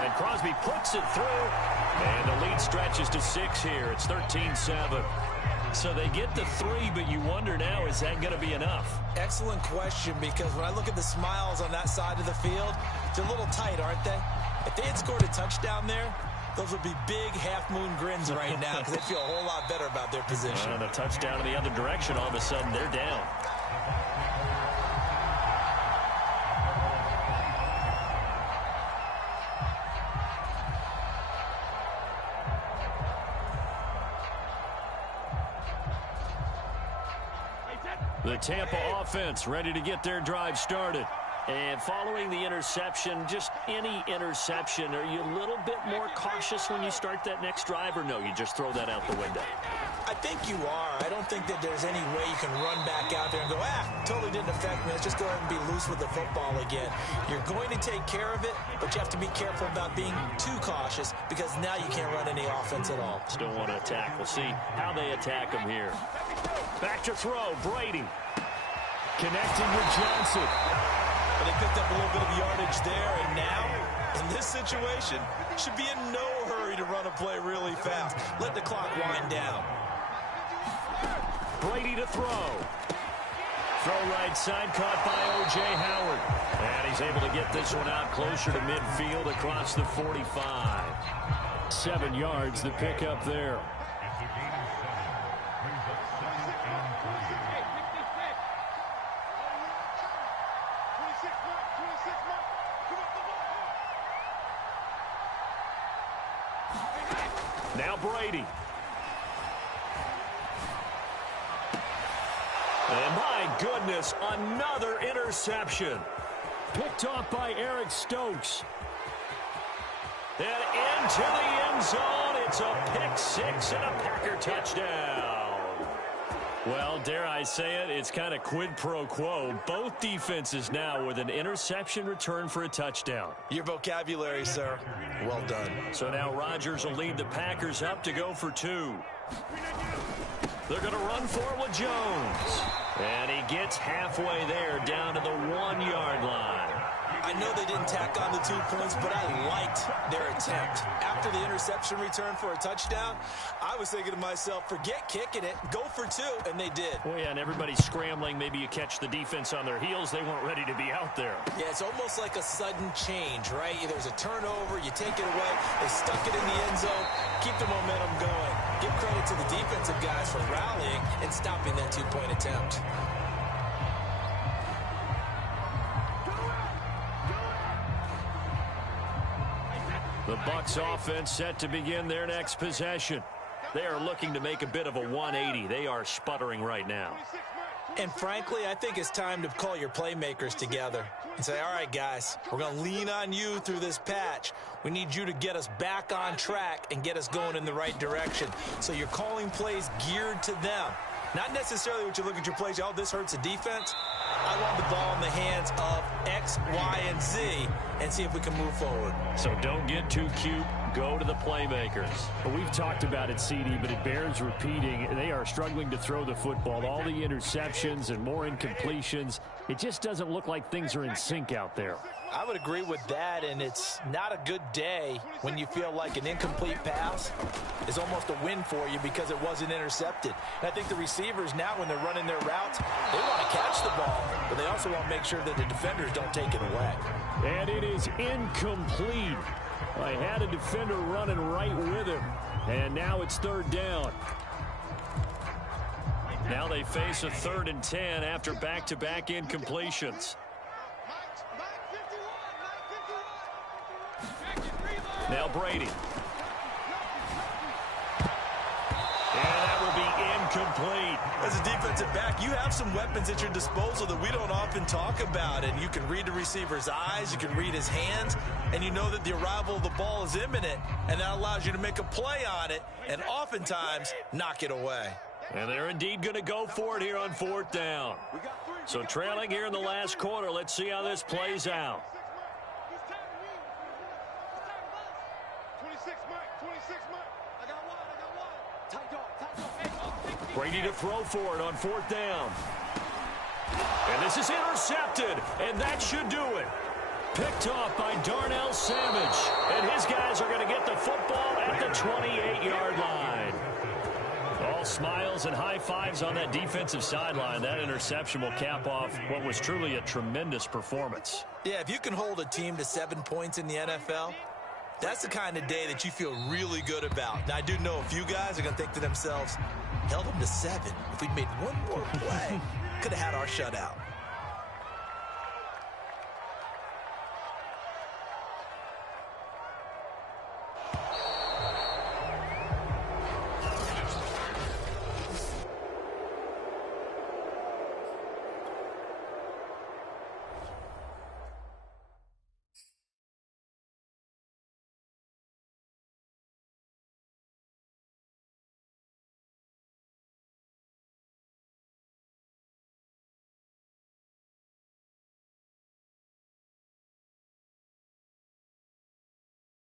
And Crosby puts it through. And the lead stretches to 6 here. It's 13-7. So they get the 3, but you wonder now, is that going to be enough? Excellent question, because when I look at the smiles on that side of the field, they're a little tight, aren't they? If they had scored a touchdown there, those would be big half-moon grins right now, because they feel a whole lot better about their position. And a touchdown in the other direction, all of a sudden they're down. The Tampa offense ready to get their drive started. And following the interception, just any interception, are you a little bit more cautious when you start that next drive, or no, you just throw that out the window? I think you are. I don't think that there's any way you can run back out there and go, totally didn't affect me. Let's just go ahead and be loose with the football again. You're going to take care of it, but you have to be careful about being too cautious because now you can't run any offense at all. Still want to attack. We'll see how they attack them here. Back to throw, Brady. Connecting with Johnson. They picked up a little bit of yardage there, and now, in this situation, should be in no hurry to run a play really fast. Let the clock wind down. Brady to throw. Throw right side, caught by O.J. Howard. And he's able to get this one out closer to midfield across the 45. 7 yards, the pickup there. Now Brady. And my goodness, another interception. Picked off by Eric Stokes. And into the end zone, it's a pick six and a Packer touchdown. Well, dare I say it, it's kind of quid pro quo. Both defenses now with an interception return for a touchdown. Your vocabulary, sir. Well done. So now Rodgers will lead the Packers up to go for 2. They're going to run for it with Jones. And he gets halfway there down to the 1-yard line. I know they didn't tack on the 2 points, but I liked their attempt. After the interception return for a touchdown, I was thinking to myself, forget kicking it, go for 2, and they did. Well, yeah, and everybody's scrambling. Maybe you catch the defense on their heels. They weren't ready to be out there. Yeah, it's almost like a sudden change, right? There's a turnover, you take it away, they stuck it in the end zone, keep the momentum going. Give credit to the defensive guys for rallying and stopping that 2-point attempt. The Bucs offense set to begin their next possession. They are looking to make a bit of a 180. They are sputtering right now. And frankly, I think it's time to call your playmakers together and say, all right, guys, we're going to lean on you through this patch. We need you to get us back on track and get us going in the right direction. So you're calling plays geared to them. Not necessarily what you look at your plays, this hurts the defense. I want the ball in the hands of X, Y, and Z and see if we can move forward. So don't get too cute. Go to the playmakers. Well, we've talked about it, CD, but it bears repeating. They are struggling to throw the football. All the interceptions and more incompletions. It just doesn't look like things are in sync out there. I would agree with that, and it's not a good day when you feel like an incomplete pass is almost a win for you because it wasn't intercepted. And I think the receivers now, when they're running their routes, they want to catch the ball, but they also want to make sure that the defenders don't take it away. And it is incomplete. I had a defender running right with him, and now it's 3rd down. Now they face a 3rd and 10 after back-to-back incompletions. Now Brady. And that will be incomplete. As a defensive back, you have some weapons at your disposal that we don't often talk about. And you can read the receiver's eyes, you can read his hands, and you know that the arrival of the ball is imminent. And that allows you to make a play on it and oftentimes knock it away. And they're indeed going to go for it here on 4th down. So trailing here in the last quarter, let's see how this plays out. Brady to throw for it on 4th down. And this is intercepted, and that should do it. Picked off by Darnell Savage. And his guys are going to get the football at the 28-yard line. All smiles and high fives on that defensive sideline. That interception will cap off what was truly a tremendous performance. Yeah, if you can hold a team to 7 points in the NFL, that's the kind of day that you feel really good about. Now, I do know a few guys are going to think to themselves, held them to 7. If we'd made one more play, could have had our shutout.